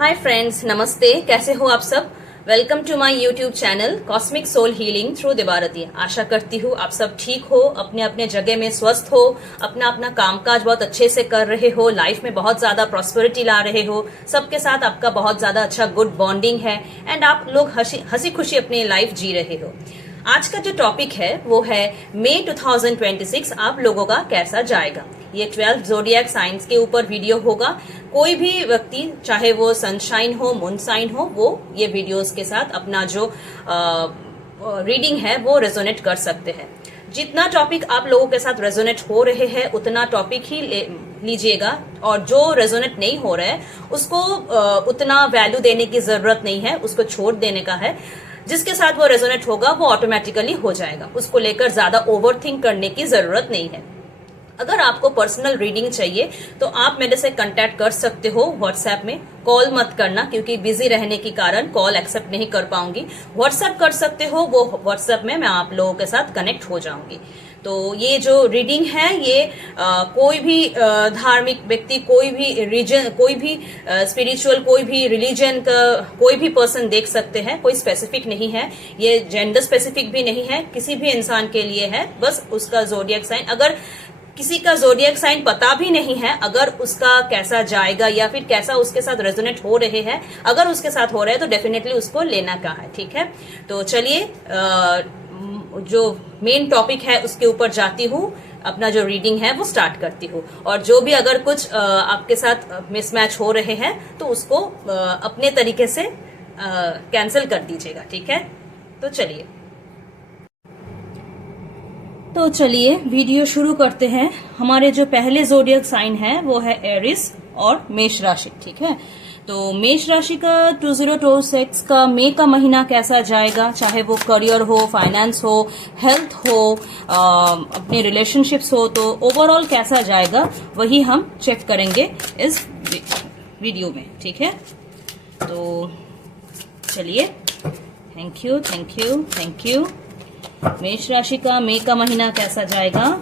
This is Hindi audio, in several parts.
हाय फ्रेंड्स, नमस्ते। कैसे हो आप सब? Welcome to my YouTube channel cosmic soul healing through Devarati. आशा करती हूँ आप सब ठीक हो, अपने अपने जगह में स्वस्थ हो, अपना अपना कामकाज बहुत अच्छे से कर रहे हो, लाइफ में बहुत ज्यादा प्रॉस्पेरिटी ला रहे हो, सबके साथ आपका बहुत ज्यादा अच्छा गुड बॉन्डिंग है एंड आप लोग हंसी खुशी अपनी लाइफ जी रहे हो। आज का जो टॉपिक है वो है मई 2026 आप लोगों का कैसा जाएगा। ये 12 जोडियक साइंस के ऊपर वीडियो होगा। कोई भी व्यक्ति, चाहे वो सनशाइन हो, मून साइन हो, वो ये वीडियोस के साथ अपना जो रीडिंग है वो रेजोनेट कर सकते हैं। जितना टॉपिक आप लोगों के साथ रेजोनेट हो रहे हैं उतना टॉपिक ही लीजिएगा, और जो रेजोनेट नहीं हो रहा है उसको उतना वैल्यू देने की जरूरत नहीं है, उसको छोड़ देने का है। जिसके साथ वो रेजोनेट होगा वो ऑटोमेटिकली हो जाएगा, उसको लेकर ज्यादा ओवरथिंक करने की जरूरत नहीं है। अगर आपको पर्सनल रीडिंग चाहिए तो आप मेरे से कांटेक्ट कर सकते हो व्हाट्सएप में। कॉल मत करना, क्योंकि बिजी रहने के कारण कॉल एक्सेप्ट नहीं कर पाऊंगी। व्हाट्सएप कर सकते हो, वो व्हाट्सएप में मैं आप लोगों के साथ कनेक्ट हो जाऊंगी। तो ये जो रीडिंग है ये कोई भी धार्मिक व्यक्ति, कोई भी रीजन, कोई भी स्पिरिचुअल, कोई भी रिलीजन का कोई भी पर्सन देख सकते हैं। कोई स्पेसिफिक नहीं है, ये जेंडर स्पेसिफिक भी नहीं है, किसी भी इंसान के लिए है। बस उसका जोडियक साइन, अगर किसी का जोडियक साइन पता भी नहीं है, अगर उसका कैसा जाएगा या फिर कैसा उसके साथ रेजोनेट हो रहे हैं, अगर उसके साथ हो रहा है तो डेफिनेटली उसको लेना का है। ठीक है, तो चलिए जो मेन टॉपिक है उसके ऊपर जाती हूँ, अपना जो रीडिंग है वो स्टार्ट करती हूँ। और जो भी अगर कुछ आपके साथ मिसमैच हो रहे हैं तो उसको अपने तरीके से कैंसिल कर दीजिएगा। ठीक है, तो चलिए वीडियो शुरू करते हैं। हमारे जो पहले जोडियक साइन है वो है एरिस और मेष राशि। ठीक है, तो मेष राशि का 2026 का मई का महीना कैसा जाएगा, चाहे वो करियर हो, फाइनेंस हो, हेल्थ हो, अपने रिलेशनशिप्स हो, तो ओवरऑल कैसा जाएगा वही हम चेक करेंगे इस वीडियो में। ठीक है, तो चलिए। Thank you. मेष राशि का मई का महीना कैसा जाएगा?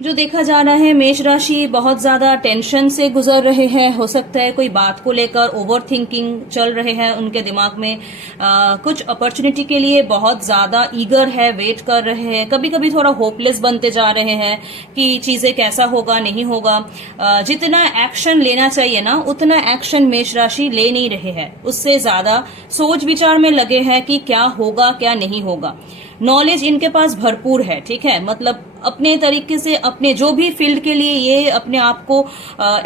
जो देखा जा रहा है, मेष राशि बहुत ज्यादा टेंशन से गुजर रहे हैं। हो सकता है कोई बात को लेकर ओवर थिंकिंग चल रहे हैं उनके दिमाग में। कुछ अपॉर्चुनिटी के लिए बहुत ज्यादा ईगर है, वेट कर रहे हैं। कभी कभी थोड़ा होपलेस बनते जा रहे हैं कि चीजें कैसा होगा, नहीं होगा। जितना एक्शन लेना चाहिए ना, उतना एक्शन मेष राशि ले नहीं रहे हैं। उससे ज्यादा सोच विचार में लगे हैं कि क्या होगा, क्या नहीं होगा। नॉलेज इनके पास भरपूर है। ठीक है, मतलब अपने तरीके से, अपने जो भी फील्ड के लिए ये अपने आप को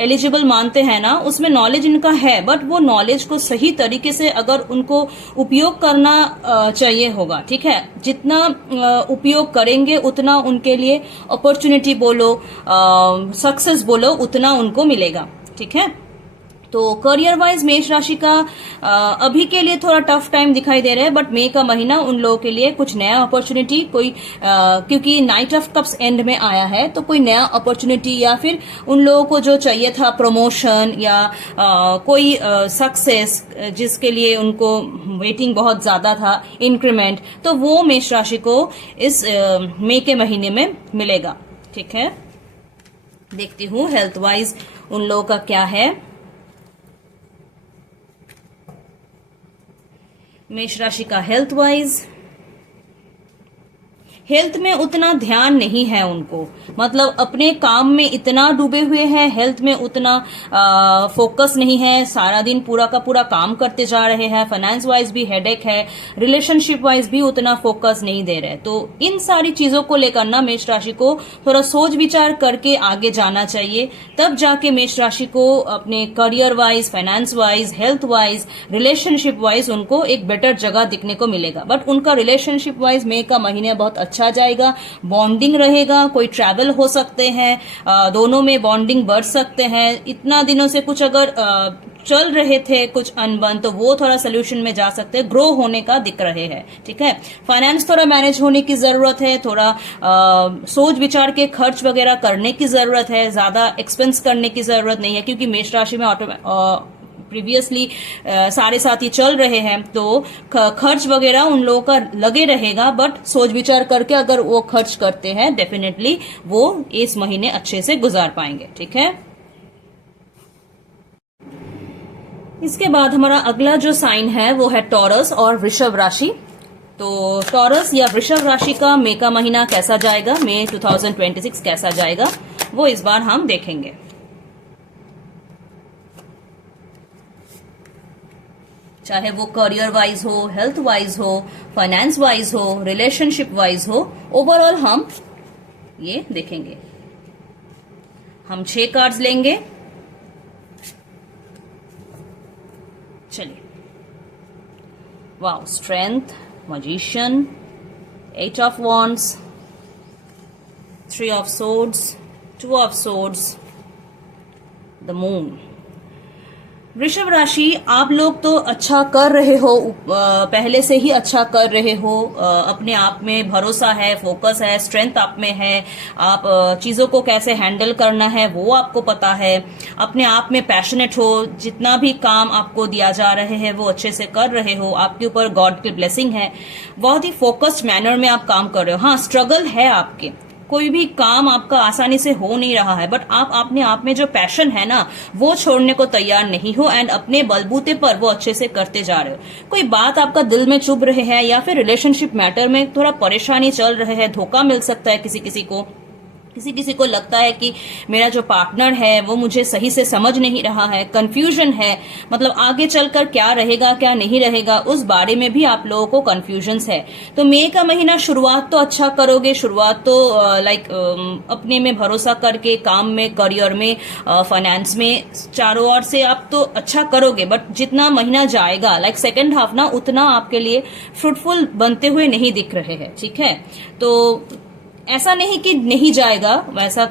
एलिजिबल मानते हैं ना, उसमें नॉलेज इनका है। बट वो नॉलेज को सही तरीके से अगर उनको उपयोग करना चाहिए होगा। ठीक है, जितना उपयोग करेंगे उतना उनके लिए अपॉर्चुनिटी बोलो, सक्सेस बोलो, उतना उनको मिलेगा। ठीक है, तो करियर वाइज मेष राशि का अभी के लिए थोड़ा टफ टाइम दिखाई दे रहा है। बट मई का महीना उन लोगों के लिए कुछ नया अपॉर्चुनिटी, कोई क्योंकि नाइट ऑफ कप्स एंड में आया है, तो कोई नया अपॉर्चुनिटी या फिर उन लोगों को जो चाहिए था प्रमोशन या कोई सक्सेस जिसके लिए उनको वेटिंग बहुत ज्यादा था, इंक्रीमेंट, तो वो मेष राशि को इस मई के महीने में मिलेगा। ठीक है, देखती हूँ हेल्थ वाइज उन लोगों का क्या है। मेष राशि का हेल्थ वाइज, हेल्थ में उतना ध्यान नहीं है उनको, मतलब अपने काम में इतना डूबे हुए हैं, हेल्थ में उतना फोकस नहीं है। सारा दिन पूरा का पूरा काम करते जा रहे हैं। फाइनेंस वाइज भी हेडेक है, रिलेशनशिप वाइज भी उतना फोकस नहीं दे रहे। तो इन सारी चीजों को लेकर ना मेष राशि को थोड़ा सोच विचार करके आगे जाना चाहिए, तब जाके मेष राशि को अपने career wise, finance wise, health wise, relationship wise उनको एक बेटर जगह दिखने को मिलेगा। बट उनका रिलेशनशिप वाइज मई का महीने बहुत अच्छा जाएगा। बॉन्डिंग रहेगा, कोई ट्रैवल हो सकते हैं, दोनों में बॉन्डिंग बढ़ सकते हैं। इतना दिनों से कुछ अगर चल रहे थे कुछ अनबन, तो वो थोड़ा सोल्यूशन में जा सकते हैं, ग्रो होने का दिख रहे हैं। ठीक है, फाइनेंस थोड़ा मैनेज होने की जरूरत है, थोड़ा सोच विचार के खर्च वगैरह करने की जरूरत है, ज्यादा एक्सपेंस करने की जरूरत नहीं है, क्योंकि मेष राशि में प्रीवियसली सारे साथी चल रहे हैं तो खर्च वगैरह उन लोगों का लगे रहेगा, बट सोच विचार करके अगर वो खर्च करते हैं डेफिनेटली वो इस महीने अच्छे से गुजार पाएंगे। ठीक है, इसके बाद हमारा अगला जो साइन है वो है टॉरस और वृषभ राशि। तो टॉरस या वृषभ राशि का मई का महीना कैसा जाएगा, मई 2026 कैसा जाएगा, वो इस बार हम देखेंगे। चाहे वो करियर वाइज हो, हेल्थ वाइज हो, फाइनेंस वाइज हो, रिलेशनशिप वाइज हो, ओवरऑल हम ये देखेंगे। हम 6 कार्ड्स लेंगे। चलिए, wow, strength, magician, 8 of wands, 3 of swords, 2 of swords, the moon। वृषभ राशि, आप लोग तो अच्छा कर रहे हो, पहले से ही अच्छा कर रहे हो, अपने आप में भरोसा है, फोकस है, स्ट्रेंथ आप में है, आप चीजों को कैसे हैंडल करना है वो आपको पता है, अपने आप में पैशनेट हो, जितना भी काम आपको दिया जा रहे हैं वो अच्छे से कर रहे हो, आपके ऊपर गॉड की ब्लेसिंग है, बहुत ही फोकस्ड मैनर में आप काम कर रहे हो। हाँ, स्ट्रगल है आपके, कोई भी काम आपका आसानी से हो नहीं रहा है, बट आप अपने आप में जो पैशन है ना वो छोड़ने को तैयार नहीं हो, एंड अपने बलबूते पर वो अच्छे से करते जा रहे हो। कोई बात आपका दिल में चुभ रहे है या फिर रिलेशनशिप मैटर में थोड़ा परेशानी चल रहे है, धोखा मिल सकता है किसी किसी को लगता है कि मेरा जो पार्टनर है वो मुझे सही से समझ नहीं रहा है, कंफ्यूजन है, मतलब आगे चलकर क्या रहेगा क्या नहीं रहेगा उस बारे में भी आप लोगों को कंफ्यूजन्स है। तो मई का महीना शुरुआत तो अच्छा करोगे, शुरुआत तो अपने में भरोसा करके, काम में, करियर में, फाइनेंस में, चारों ओर से आप तो अच्छा करोगे, बट जितना महीना जाएगा सेकेंड हाफ ना, उतना आपके लिए फ्रूटफुल बनते हुए नहीं दिख रहे हैं। ठीक है, तो ऐसा नहीं कि नहीं जाएगा, वैसा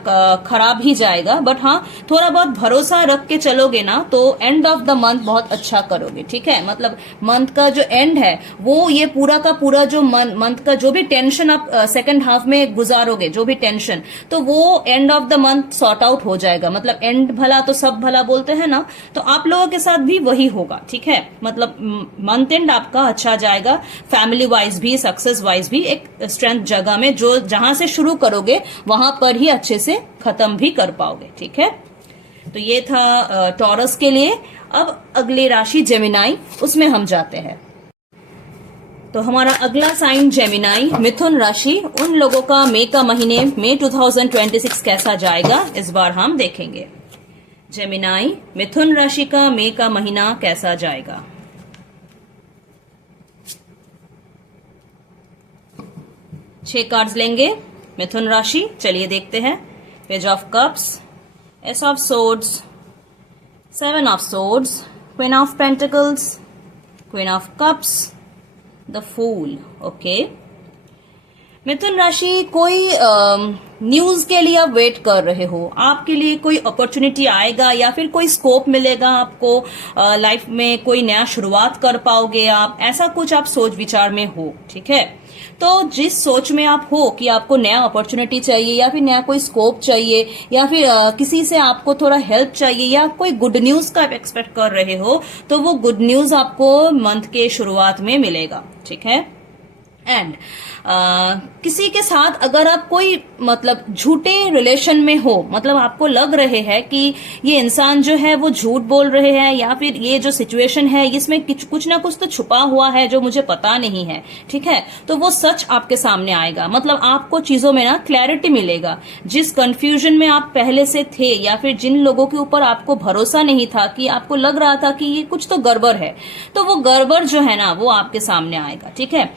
खराब ही जाएगा, बट हाँ थोड़ा बहुत भरोसा रख के चलोगे ना तो एंड ऑफ द मंथ बहुत अच्छा करोगे। ठीक है, मतलब मंथ का जो एंड है वो ये पूरा का पूरा जो मंथ का जो भी टेंशन आप सेकंड हाफ में गुजारोगे, जो भी टेंशन, तो वो end of the month sort out हो जाएगा। मतलब एंड भला तो सब भला बोलते हैं ना, तो आप लोगों के साथ भी वही होगा। ठीक है, मतलब मंथ एंड आपका अच्छा जाएगा, फैमिली वाइज भी, सक्सेस वाइज भी, एक स्ट्रेंथ जगह में जो जहां से शुरू करोगे वहां पर ही अच्छे से खत्म भी कर पाओगे। ठीक है, तो ये था टॉरस के लिए। अब अगली राशि जेमिनाई, उसमें हम जाते हैं। तो हमारा अगला साइन जेमिनाई, मिथुन राशि। उन लोगों का मई का महीने, मई 2026 कैसा जाएगा इस बार हम देखेंगे। जेमिनाई, मिथुन राशि का मई का महीना कैसा जाएगा। छह कार्ड्स लेंगे मिथुन राशि। चलिए देखते हैं। Page of cups, ace of swords, 7 of swords, queen of pentacles, queen of cups, the fool. Okay, मिथुन राशि, कोई न्यूज के लिए आप वेट कर रहे हो, आपके लिए कोई अपॉर्चुनिटी आएगा या फिर कोई स्कोप मिलेगा आपको लाइफ में, कोई नया शुरुआत कर पाओगे आप, ऐसा कुछ आप सोच विचार में हो। ठीक है, तो जिस सोच में आप हो कि आपको नया अपॉर्चुनिटी चाहिए या फिर नया कोई स्कोप चाहिए या फिर किसी से आपको थोड़ा हेल्प चाहिए या कोई गुड न्यूज का आप एक्सपेक्ट कर रहे हो, तो वो गुड न्यूज आपको मंथ के शुरुआत में मिलेगा। ठीक है, एंड किसी के साथ अगर आप कोई मतलब झूठे रिलेशन में हो, मतलब आपको लग रहे हैं कि ये इंसान जो है वो झूठ बोल रहे हैं या फिर ये जो सिचुएशन है इसमें कुछ ना कुछ तो छुपा हुआ है जो मुझे पता नहीं है। ठीक है, तो वो सच आपके सामने आएगा, मतलब आपको चीजों में ना क्लैरिटी मिलेगा। जिस कंफ्यूजन में आप पहले से थे या फिर जिन लोगों के ऊपर आपको भरोसा नहीं था, कि आपको लग रहा था कि ये कुछ तो गड़बड़ है, तो वो गड़बड़ जो है ना वो आपके सामने आएगा। ठीक है,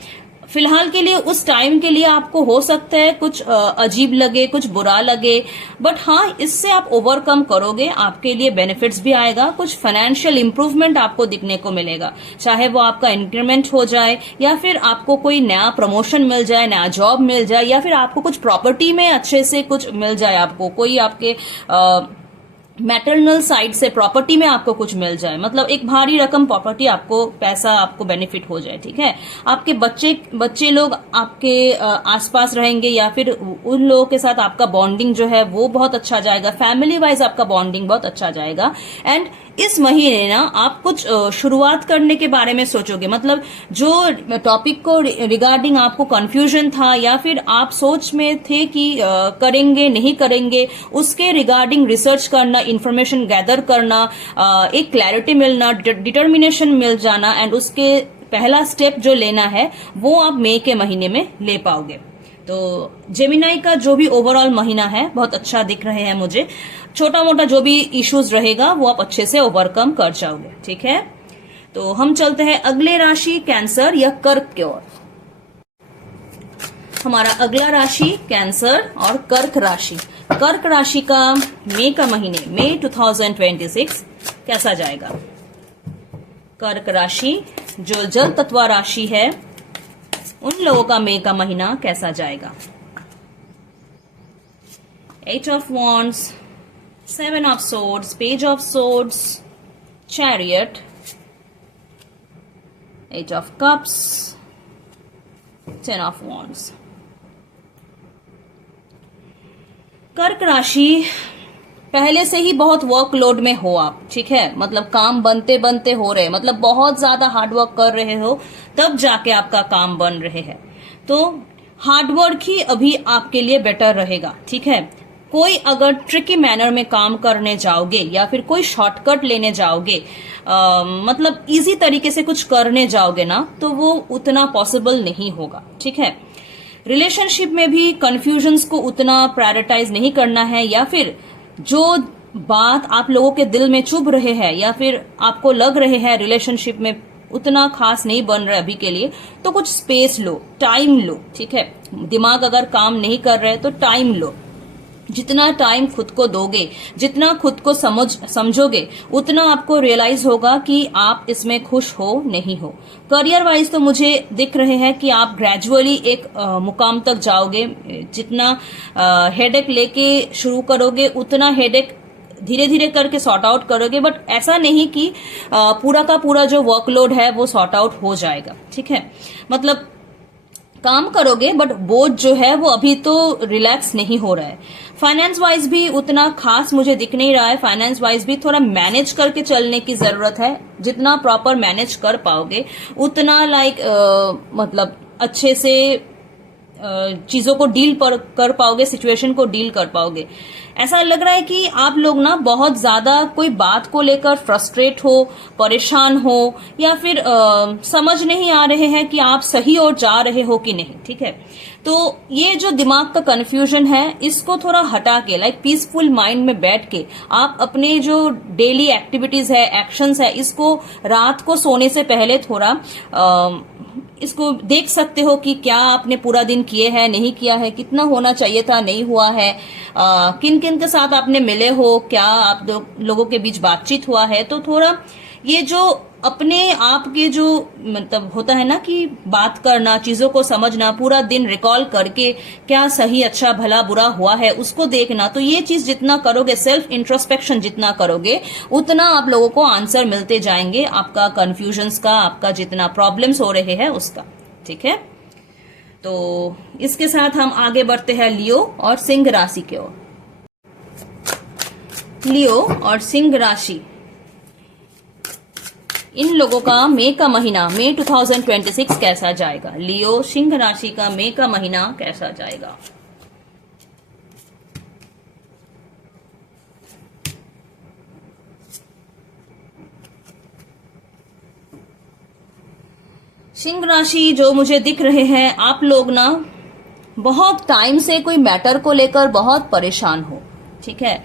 फिलहाल के लिए, उस टाइम के लिए आपको हो सकता है कुछ अजीब लगे, कुछ बुरा लगे, बट हाँ इससे आप ओवरकम करोगे, आपके लिए बेनिफिट्स भी आएगा, कुछ फाइनेंशियल इंप्रूवमेंट आपको दिखने को मिलेगा, चाहे वो आपका इंक्रीमेंट हो जाए या फिर आपको कोई नया प्रमोशन मिल जाए, नया जॉब मिल जाए या फिर आपको कुछ प्रॉपर्टी में अच्छे से कुछ मिल जाए, आपको कोई आपके मैटरनल साइड से प्रॉपर्टी में आपको कुछ मिल जाए, मतलब एक भारी रकम प्रॉपर्टी, आपको पैसा, आपको बेनिफिट हो जाए। ठीक है, आपके बच्चे लोग आपके आसपास रहेंगे या फिर उन लोगों के साथ आपका बॉन्डिंग जो है वो बहुत अच्छा जाएगा, फैमिली वाइज आपका बॉन्डिंग बहुत अच्छा जाएगा। एंड इस महीने ना आप कुछ शुरुआत करने के बारे में सोचोगे, मतलब जो टॉपिक को रिगार्डिंग आपको कंफ्यूजन था या फिर आप सोच में थे कि करेंगे नहीं करेंगे, उसके रिगार्डिंग रिसर्च करना, इंफॉर्मेशन गैदर करना, एक क्लैरिटी मिलना, डिटर्मिनेशन मिल जाना एंड उसके पहला स्टेप जो लेना है वो आप मई के महीने में ले पाओगे। तो जेमिनाई का जो भी ओवरऑल महीना है बहुत अच्छा दिख रहे हैं मुझे। छोटा मोटा जो भी इश्यूज रहेगा वो आप अच्छे से ओवरकम कर जाओगे, ठीक है। तो हम चलते हैं अगले राशि कैंसर या कर्क की ओर। हमारा अगला राशि कैंसर और कर्क राशि। कर्क राशि का मई का महीने, मई 2026 कैसा जाएगा। कर्क राशि जो जल तत्व राशि है, उन लोगों का मई का महीना कैसा जाएगा। 8 of Wands, 7 of Swords, Page of Swords, Chariot, 8 of Cups, 10 of Wands। कर्क राशि पहले से ही बहुत वर्कलोड में हो आप, ठीक है, मतलब काम बनते बनते हो रहे, मतलब बहुत ज्यादा हार्डवर्क कर रहे हो तब जाके आपका काम बन रहे हैं। तो हार्डवर्क ही अभी आपके लिए बेटर रहेगा, ठीक है। कोई अगर ट्रिकी मैनर में काम करने जाओगे या फिर कोई शॉर्टकट लेने जाओगे, मतलब इजी तरीके से कुछ करने जाओगे ना, तो वो उतना पॉसिबल नहीं होगा, ठीक है। रिलेशनशिप में भी कंफ्यूजन्स को उतना प्रायोरिटाइज नहीं करना है, या फिर जो बात आप लोगों के दिल में चुभ रहे हैं या फिर आपको लग रहे हैं रिलेशनशिप में उतना खास नहीं बन रहा है अभी के लिए, तो कुछ स्पेस लो, टाइम लो, ठीक है। दिमाग अगर काम नहीं कर रहे तो टाइम लो। जितना टाइम खुद को दोगे, जितना खुद को समझोगे, उतना आपको रियलाइज होगा कि आप इसमें खुश हो नहीं हो। करियर वाइज तो मुझे दिख रहे हैं कि आप ग्रेजुअली एक मुकाम तक जाओगे। जितना हेडेक लेके शुरू करोगे उतना हेडेक धीरे धीरे करके सॉर्ट आउट करोगे, बट ऐसा नहीं कि पूरा का पूरा जो वर्कलोड है वो सॉर्ट आउट हो जाएगा, ठीक है। मतलब काम करोगे बट बोझ जो है वो अभी तो रिलैक्स नहीं हो रहा है। फाइनेंस वाइज भी उतना खास मुझे दिख नहीं रहा है। फाइनेंस वाइज भी थोड़ा मैनेज करके चलने की जरूरत है। जितना प्रॉपर मैनेज कर पाओगे उतना मतलब अच्छे से चीजों को डील कर पाओगे, सिचुएशन को डील कर पाओगे। ऐसा लग रहा है कि आप लोग ना बहुत ज्यादा कोई बात को लेकर फ्रस्ट्रेट हो, परेशान हो, या फिर समझ नहीं आ रहे हैं कि आप सही और जा रहे हो कि नहीं, ठीक है। तो ये जो दिमाग का कंफ्यूजन है इसको थोड़ा हटा के पीसफुल माइंड में बैठ के आप अपने जो डेली एक्टिविटीज है, एक्शंस है, इसको रात को सोने से पहले थोड़ा इसको देख सकते हो कि क्या आपने पूरा दिन किए हैं, नहीं किया है, कितना होना चाहिए था, नहीं हुआ है, किन किन के साथ आपने मिले हो, क्या आप लोगों के बीच बातचीत हुआ है। तो थोड़ा ये जो अपने आप के जो मतलब होता है ना कि बात करना, चीजों को समझना, पूरा दिन रिकॉल करके क्या सही अच्छा भला बुरा हुआ है उसको देखना, तो ये चीज जितना करोगे, सेल्फ इंट्रोस्पेक्शन जितना करोगे, उतना आप लोगों को आंसर मिलते जाएंगे आपका कंफ्यूजन्स का, आपका जितना प्रॉब्लम्स हो रहे हैं उसका, ठीक है। तो इसके साथ हम आगे बढ़ते हैं लियो और सिंह राशि की ओर। लियो और सिंह राशि, इन लोगों का मई का महीना, मई 2026 कैसा जाएगा। लियो सिंह राशि का मई का महीना कैसा जाएगा। सिंह राशि जो मुझे दिख रहे हैं, आप लोग ना बहुत टाइम से कोई मैटर को लेकर बहुत परेशान हो, ठीक है।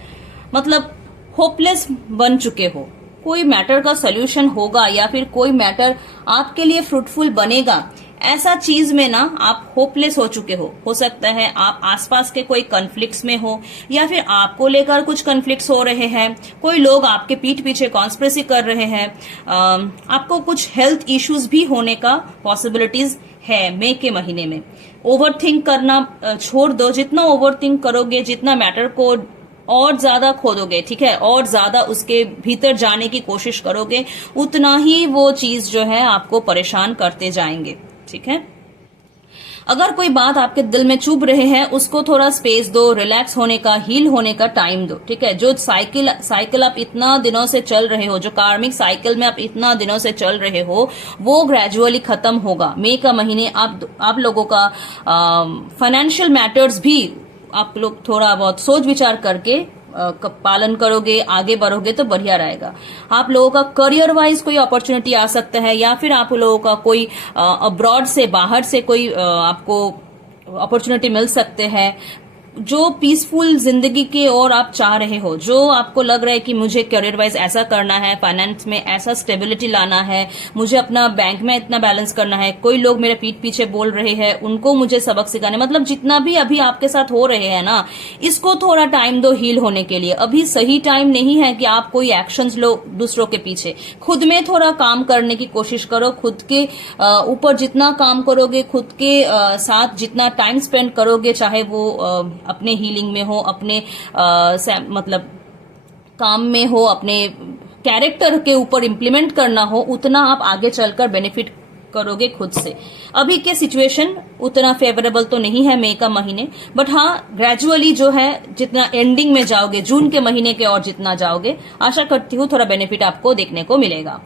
मतलब होपलेस बन चुके हो। कोई मैटर का सॉल्यूशन होगा या फिर कोई मैटर आपके लिए फ्रूटफुल बनेगा, ऐसा चीज में ना आप होपलेस हो चुके हो सकता है आप आसपास के कोई कॉन्फ्लिक्ट्स में हो, या फिर आपको लेकर कुछ कॉन्फ्लिक्ट्स हो रहे हैं, कोई लोग आपके पीठ पीछे कॉन्स्पिरेसी कर रहे हैं, आपको कुछ हेल्थ इश्यूज भी होने का पॉसिबिलिटीज है मई के महीने में। ओवरथिंक करना छोड़ दो। जितना ओवरथिंक करोगे, जितना मैटर को और ज्यादा खोदोगे, ठीक है, और ज्यादा उसके भीतर जाने की कोशिश करोगे, उतना ही वो चीज जो है आपको परेशान करते जाएंगे, ठीक है। अगर कोई बात आपके दिल में चुभ रहे हैं, उसको थोड़ा स्पेस दो, रिलैक्स होने का, हील होने का टाइम दो, ठीक है। जो साइकिल आप इतना दिनों से चल रहे हो, जो कार्मिक साइकिल में आप इतना दिनों से चल रहे हो, वो ग्रेजुअली खत्म होगा। मई का महीने आप लोगों का फाइनेंशियल मैटर्स भी आप लोग थोड़ा बहुत सोच विचार करके पालन करोगे, आगे बढ़ोगे तो बढ़िया रहेगा। आप लोगों का करियर वाइज कोई अपॉर्चुनिटी आ सकता है, या फिर आप लोगों का कोई अब्रॉड से, बाहर से कोई आपको अपॉर्चुनिटी मिल सकते हैं। जो पीसफुल जिंदगी के और आप चाह रहे हो, जो आपको लग रहा है कि मुझे करियर वाइज ऐसा करना है, फाइनेंस में ऐसा स्टेबिलिटी लाना है, मुझे अपना बैंक में इतना बैलेंस करना है, कोई लोग मेरे पीठ पीछे बोल रहे हैं, उनको मुझे सबक सिखाने, मतलब जितना भी अभी आपके साथ हो रहे हैं ना, इसको थोड़ा टाइम दो हील होने के लिए। अभी सही टाइम नहीं है कि आप कोई एक्शंस लो दूसरों के पीछे। खुद में थोड़ा काम करने की कोशिश करो, खुद के ऊपर जितना काम करोगे, खुद के साथ जितना टाइम स्पेंड करोगे, चाहे वो अपने हीलिंग में हो, अपने मतलब काम में हो, अपने कैरेक्टर के ऊपर इम्प्लीमेंट करना हो, उतना आप आगे चलकर बेनिफिट करोगे खुद से। अभी के सिचुएशन उतना फेवरेबल तो नहीं है मई का महीने, बट हाँ ग्रेजुअली जो है, जितना एंडिंग में जाओगे, जून के महीने के और जितना जाओगे, आशा करती हूँ थोड़ा बेनिफिट आपको देखने को मिलेगा।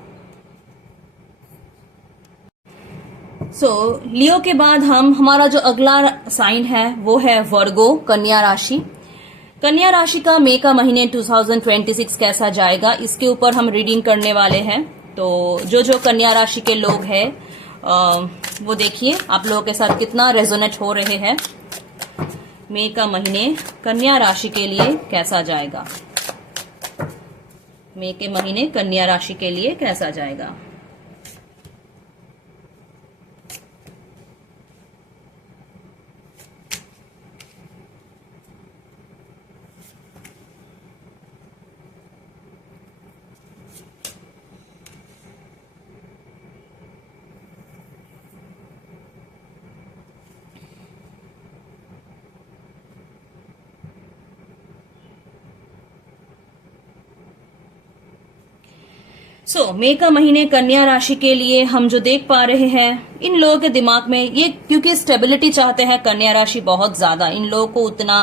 लियो के बाद हमारा जो अगला साइन है वो है वर्गो, कन्या राशि। कन्या राशि का मई का महीने 2026 कैसा जाएगा, इसके ऊपर हम रीडिंग करने वाले हैं। तो जो कन्या राशि के लोग हैं वो देखिए आप लोगों के साथ कितना रेजोनेट हो रहे हैं। मई का महीने कन्या राशि के लिए कैसा जाएगा, मई के महीने कन्या राशि के लिए कैसा जाएगा। मई का महीने कन्या राशि के लिए हम जो देख पा रहे हैं, इन लोगों के दिमाग में ये, क्योंकि स्टेबिलिटी चाहते हैं कन्या राशि बहुत ज्यादा, इन लोगों को उतना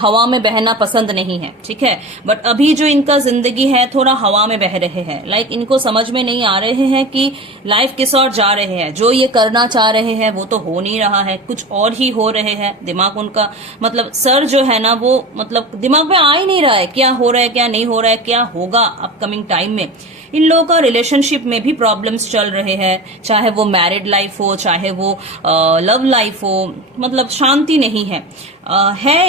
हवा में बहना पसंद नहीं है, ठीक है। बट अभी जो इनका जिंदगी है थोड़ा हवा में बह रहे हैं, इनको समझ में नहीं आ रहे हैं कि लाइफ किस ओर जा रहे हैं। जो ये करना चाह रहे हैं वो तो हो नहीं रहा है, कुछ और ही हो रहे हैं। दिमाग उनका सर जो है ना, वो दिमाग में आ ही नहीं रहा है क्या हो रहा है, क्या नहीं हो रहा है, क्या होगा अपकमिंग टाइम में। इन लोगों का रिलेशनशिप में भी प्रॉब्लम्स चल रहे हैं, चाहे वो मैरिड लाइफ हो, चाहे वो लव लाइफ हो, शांति नहीं है।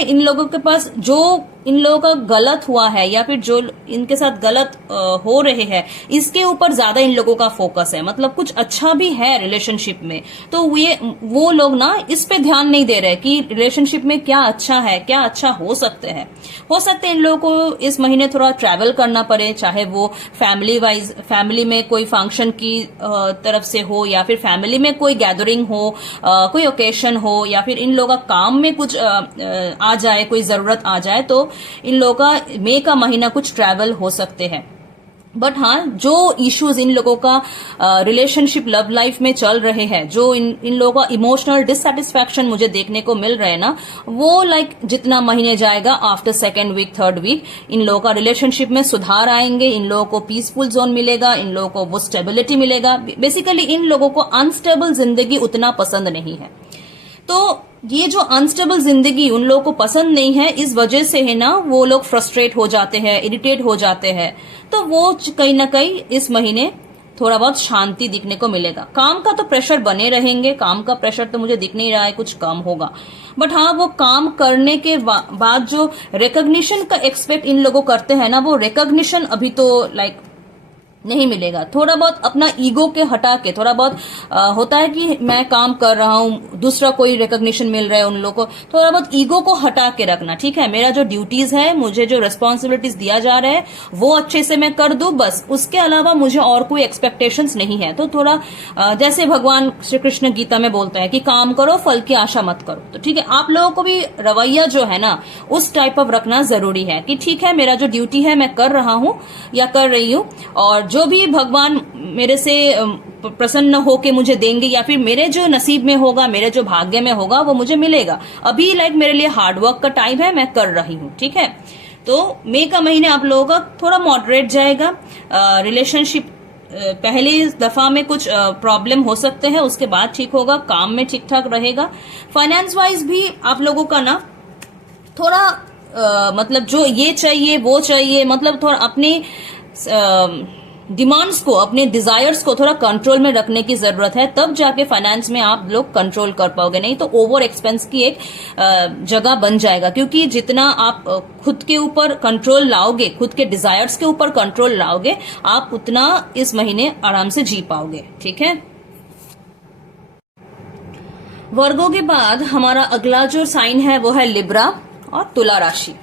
इन लोगों के पास जो इन लोगों का गलत हुआ है, या फिर जो इनके साथ गलत हो रहे हैं, इसके ऊपर ज्यादा इन लोगों का फोकस है। कुछ अच्छा भी है रिलेशनशिप में, तो वो लोग ना इस पे ध्यान नहीं दे रहे कि रिलेशनशिप में क्या अच्छा है, क्या अच्छा हो सकते हैं। इन लोगों को इस महीने थोड़ा ट्रैवल करना पड़े, चाहे वो फैमिली में कोई फंक्शन की तरफ से हो, या फिर फैमिली में कोई गैदरिंग हो, कोई ओकेशन हो, या फिर इन लोगों का काम में कुछ आ जाए, कोई जरूरत आ जाए, तो इन लोगों का मई का महीना कुछ ट्रैवल हो सकते हैं। बट हाँ, जो इश्यूज इन लोगों का रिलेशनशिप लव लाइफ में चल रहे हैं, जो इन लोगों का इमोशनल डिससेटिस्फैक्शन मुझे देखने को मिल रहे हैं ना, वो जितना महीने जाएगा, after second week, third week, इन लोगों का रिलेशनशिप में सुधार आएंगे, इन लोगों को पीसफुल जोन मिलेगा, इन लोगों को वो स्टेबिलिटी मिलेगा। बेसिकली इन लोगों को अनस्टेबल जिंदगी उतना पसंद नहीं है। तो ये जो अनस्टेबल जिंदगी उन लोगों को पसंद नहीं है, इस वजह से है ना वो लोग फ्रस्ट्रेट हो जाते हैं, इरिटेट हो जाते हैं। तो वो कहीं ना कहीं इस महीने थोड़ा बहुत शांति दिखने को मिलेगा। काम का तो प्रेशर बने रहेंगे, काम का प्रेशर तो मुझे दिख नहीं रहा है कुछ कम होगा। बट हाँ, वो काम करने के बाद जो रिकॉग्निशन का एक्सपेक्ट इन लोगों करते हैं ना, वो रिकॉग्निशन अभी तो नहीं मिलेगा। थोड़ा बहुत अपना ईगो के हटा के, थोड़ा बहुत होता है कि मैं काम कर रहा हूं, दूसरा कोई रिकॉग्निशन मिल रहा है उन लोगों को, थोड़ा बहुत ईगो को हटा के रखना, ठीक है। मेरा जो ड्यूटीज है, मुझे जो रिस्पॉन्सिबिलिटीज दिया जा रहा है, वो अच्छे से मैं कर दूं, बस उसके अलावा मुझे और कोई एक्सपेक्टेशंस नहीं है। तो थोड़ा जैसे भगवान श्री कृष्ण गीता में बोलता है कि काम करो, फल की आशा मत करो। तो ठीक है, आप लोगों को भी रवैया जो है ना, उस टाइप ऑफ रखना जरूरी है कि ठीक है, मेरा जो ड्यूटी है मैं कर रहा हूं या कर रही हूं, और जो भी भगवान मेरे से प्रसन्न होके मुझे देंगे या फिर मेरे जो नसीब में होगा, मेरे जो भाग्य में होगा, वो मुझे मिलेगा। अभी मेरे लिए हार्डवर्क का टाइम है, मैं कर रही हूँ, ठीक है। तो मई का महीने आप लोगों का थोड़ा मॉडरेट जाएगा। रिलेशनशिप पहली दफा में कुछ प्रॉब्लम हो सकते हैं, उसके बाद ठीक होगा। काम में ठीक ठाक रहेगा। फाइनेंस वाइज भी आप लोगों का ना थोड़ा मतलब जो ये चाहिए वो चाहिए, मतलब थोड़ा अपने डिमांड्स को, अपने डिजायर्स को थोड़ा कंट्रोल में रखने की जरूरत है, तब जाके फाइनेंस में आप लोग कंट्रोल कर पाओगे। नहीं तो ओवर एक्सपेंस की एक जगह बन जाएगा, क्योंकि जितना आप खुद के ऊपर कंट्रोल लाओगे, खुद के डिजायर्स के ऊपर कंट्रोल लाओगे, आप उतना इस महीने आराम से जी पाओगे, ठीक है। वर्गों के बाद हमारा अगला जो साइन है वो है लिब्रा और तुला राशि।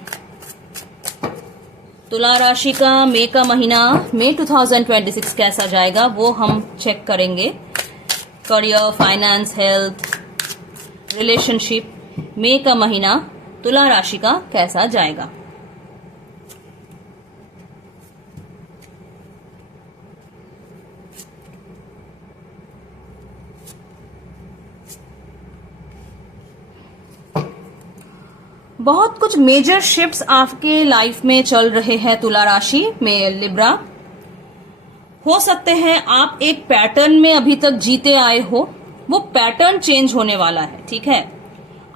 तुला राशि का मई का महीना, मई 2026 कैसा जाएगा वो हम चेक करेंगे। करियर, फाइनेंस, हेल्थ, रिलेशनशिप, मई का महीना तुला राशि का कैसा जाएगा। बहुत कुछ मेजर शिफ्ट्स आपके लाइफ में चल रहे हैं तुला राशि में लिब्रा। हो सकते हैं आप एक पैटर्न में अभी तक जीते आए हो, वो पैटर्न चेंज होने वाला है, ठीक है।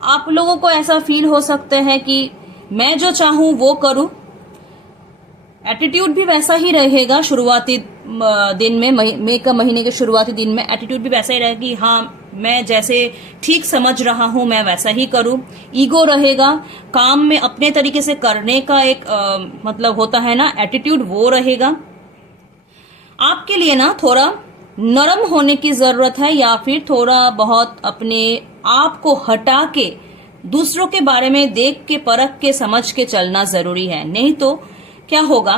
आप लोगों को ऐसा फील हो सकता है कि मैं जो चाहूं वो करूं। एटीट्यूड भी वैसा ही रहेगा शुरुआती दिन में, मई का महीने के शुरुआती दिन में एटीट्यूड भी वैसा ही रहेगा कि हाँ मैं जैसे ठीक समझ रहा हूं मैं वैसा ही करूं। ईगो रहेगा, काम में अपने तरीके से करने का एक मतलब होता है ना एटीट्यूड, वो रहेगा। आपके लिए ना थोड़ा नरम होने की जरूरत है, या फिर थोड़ा बहुत अपने आप को हटा के दूसरों के बारे में देख के, परख के, समझ के चलना जरूरी है। नहीं तो क्या होगा,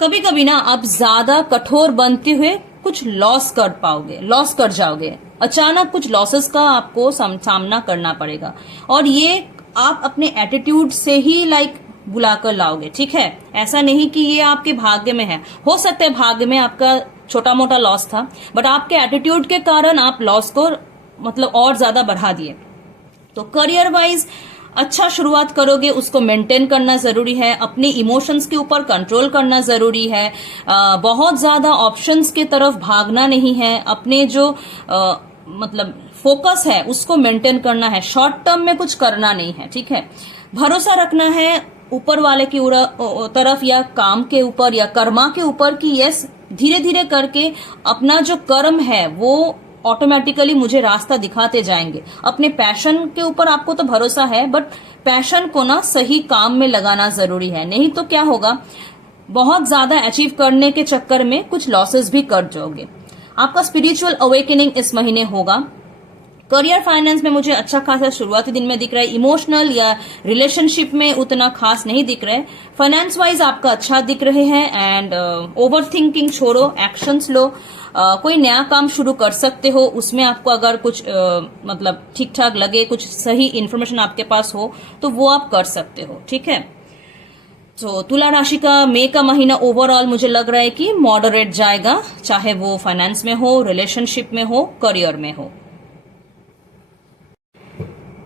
कभी कभी ना आप ज्यादा कठोर बनते हुए कुछ लॉस कर जाओगे। अचानक कुछ लॉसेस का आपको सामना करना पड़ेगा, और ये आप अपने एटीट्यूड से ही बुलाकर लाओगे, ठीक है। ऐसा नहीं कि ये आपके भाग्य में है। हो सकता है भाग्य में आपका छोटा मोटा लॉस था, बट आपके एटीट्यूड के कारण आप लॉस को मतलब और ज्यादा बढ़ा दिए। तो करियर वाइज अच्छा शुरुआत करोगे, उसको मेंटेन करना जरूरी है। अपने इमोशंस के ऊपर कंट्रोल करना जरूरी है। बहुत ज्यादा ऑप्शंस के तरफ भागना नहीं है। अपने जो मतलब फोकस है उसको मेंटेन करना है। शॉर्ट टर्म में कुछ करना नहीं है, ठीक है। भरोसा रखना है ऊपर वाले की तरफ, या काम के ऊपर, या कर्मा के ऊपर, कि यस धीरे धीरे करके अपना जो कर्म है वो ऑटोमेटिकली मुझे रास्ता दिखाते जाएंगे। अपने पैशन के ऊपर आपको तो भरोसा है, बट पैशन को ना सही काम में लगाना जरूरी है। नहीं तो क्या होगा, बहुत ज्यादा अचीव करने के चक्कर में कुछ लॉसेस भी कर जाओगे। आपका स्पिरिचुअल अवेकनिंग इस महीने होगा। करियर फाइनेंस में मुझे अच्छा खासा शुरुआती दिन में दिख रहा है। इमोशनल या रिलेशनशिप में उतना खास नहीं दिख रहा है। फाइनेंस वाइज आपका अच्छा दिख रहे हैं। एंड ओवर थिंकिंग छोड़ो, एक्शंस लो। कोई नया काम शुरू कर सकते हो, उसमें आपको अगर कुछ मतलब ठीक ठाक लगे, कुछ सही इन्फॉर्मेशन आपके पास हो तो वो आप कर सकते हो, ठीक है। तो तुला राशि का मई का महीना ओवरऑल मुझे लग रहा है कि मॉडरेट जाएगा, चाहे वो फाइनेंस में हो, रिलेशनशिप में हो, करियर में हो।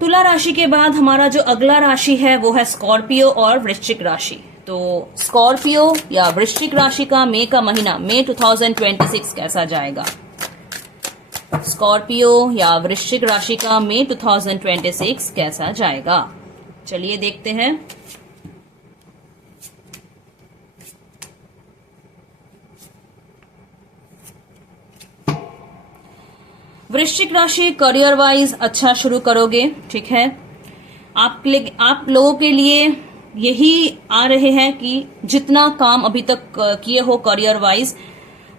तुला राशि के बाद हमारा जो अगला राशि है वो है स्कॉर्पियो और वृश्चिक राशि। तो स्कॉर्पियो या वृश्चिक राशि का मई का महीना, मई 2026 कैसा जाएगा। स्कॉर्पियो या वृश्चिक राशि का मई 2026 कैसा जाएगा, चलिए देखते हैं। वृश्चिक राशि करियर वाइज अच्छा शुरू करोगे, ठीक है। आप लोगों के लिए यही आ रहे हैं कि जितना काम अभी तक किए हो करियर वाइज,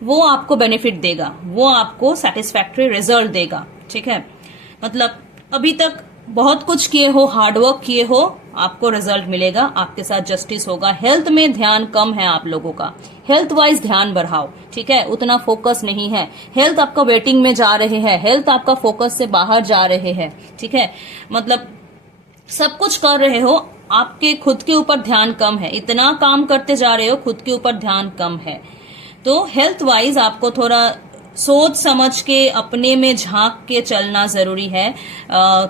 वो आपको बेनिफिट देगा, वो आपको सेटिस्फैक्टरी रिजल्ट देगा, ठीक है। मतलब अभी तक बहुत कुछ किए हो, हार्डवर्क किए हो, आपको रिजल्ट मिलेगा, आपके साथ जस्टिस होगा। हेल्थ में ध्यान कम है आप लोगों का, हेल्थ वाइज ध्यान बढ़ाओ, ठीक है। उतना फोकस नहीं है, हेल्थ आपका वेटिंग में जा रहे हैं, हेल्थ आपका फोकस से बाहर जा रहे हैं, ठीक है। मतलब सब कुछ कर रहे हो, आपके खुद के ऊपर ध्यान कम है। इतना काम करते जा रहे हो, खुद के ऊपर ध्यान कम है। तो हेल्थ वाइज आपको थोड़ा सोच समझ के अपने में झांक के चलना जरूरी है।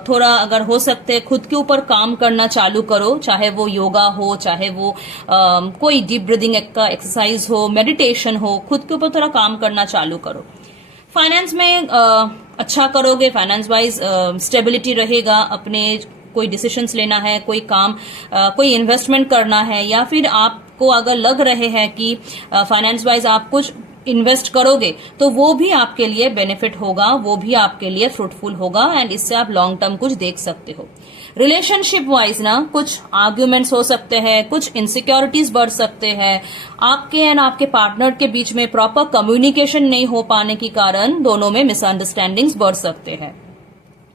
थोड़ा अगर हो सकते खुद के ऊपर काम करना चालू करो, चाहे वो योगा हो, चाहे वो कोई डीप ब्रीदिंग का एक्सरसाइज हो, मेडिटेशन हो, खुद के ऊपर थोड़ा काम करना चालू करो। फाइनेंस में अच्छा करोगे, फाइनेंस वाइज स्टेबिलिटी रहेगा। अपने कोई डिसीजंस लेना है, कोई काम कोई इन्वेस्टमेंट करना है, या फिर आपको अगर लग रहे हैं कि फाइनेंस वाइज आप कुछ इन्वेस्ट करोगे तो वो भी आपके लिए बेनिफिट होगा, वो भी आपके लिए फ्रूटफुल होगा एंड इससे आप लॉन्ग टर्म कुछ देख सकते हो। रिलेशनशिप वाइज ना कुछ आर्ग्यूमेंट्स हो सकते हैं, कुछ इनसिक्योरिटीज बढ़ सकते हैं, आपके एंड आपके पार्टनर के बीच में प्रॉपर कम्युनिकेशन नहीं हो पाने के कारण दोनों में मिसअंडरस्टैंडिंग्स बढ़ सकते हैं।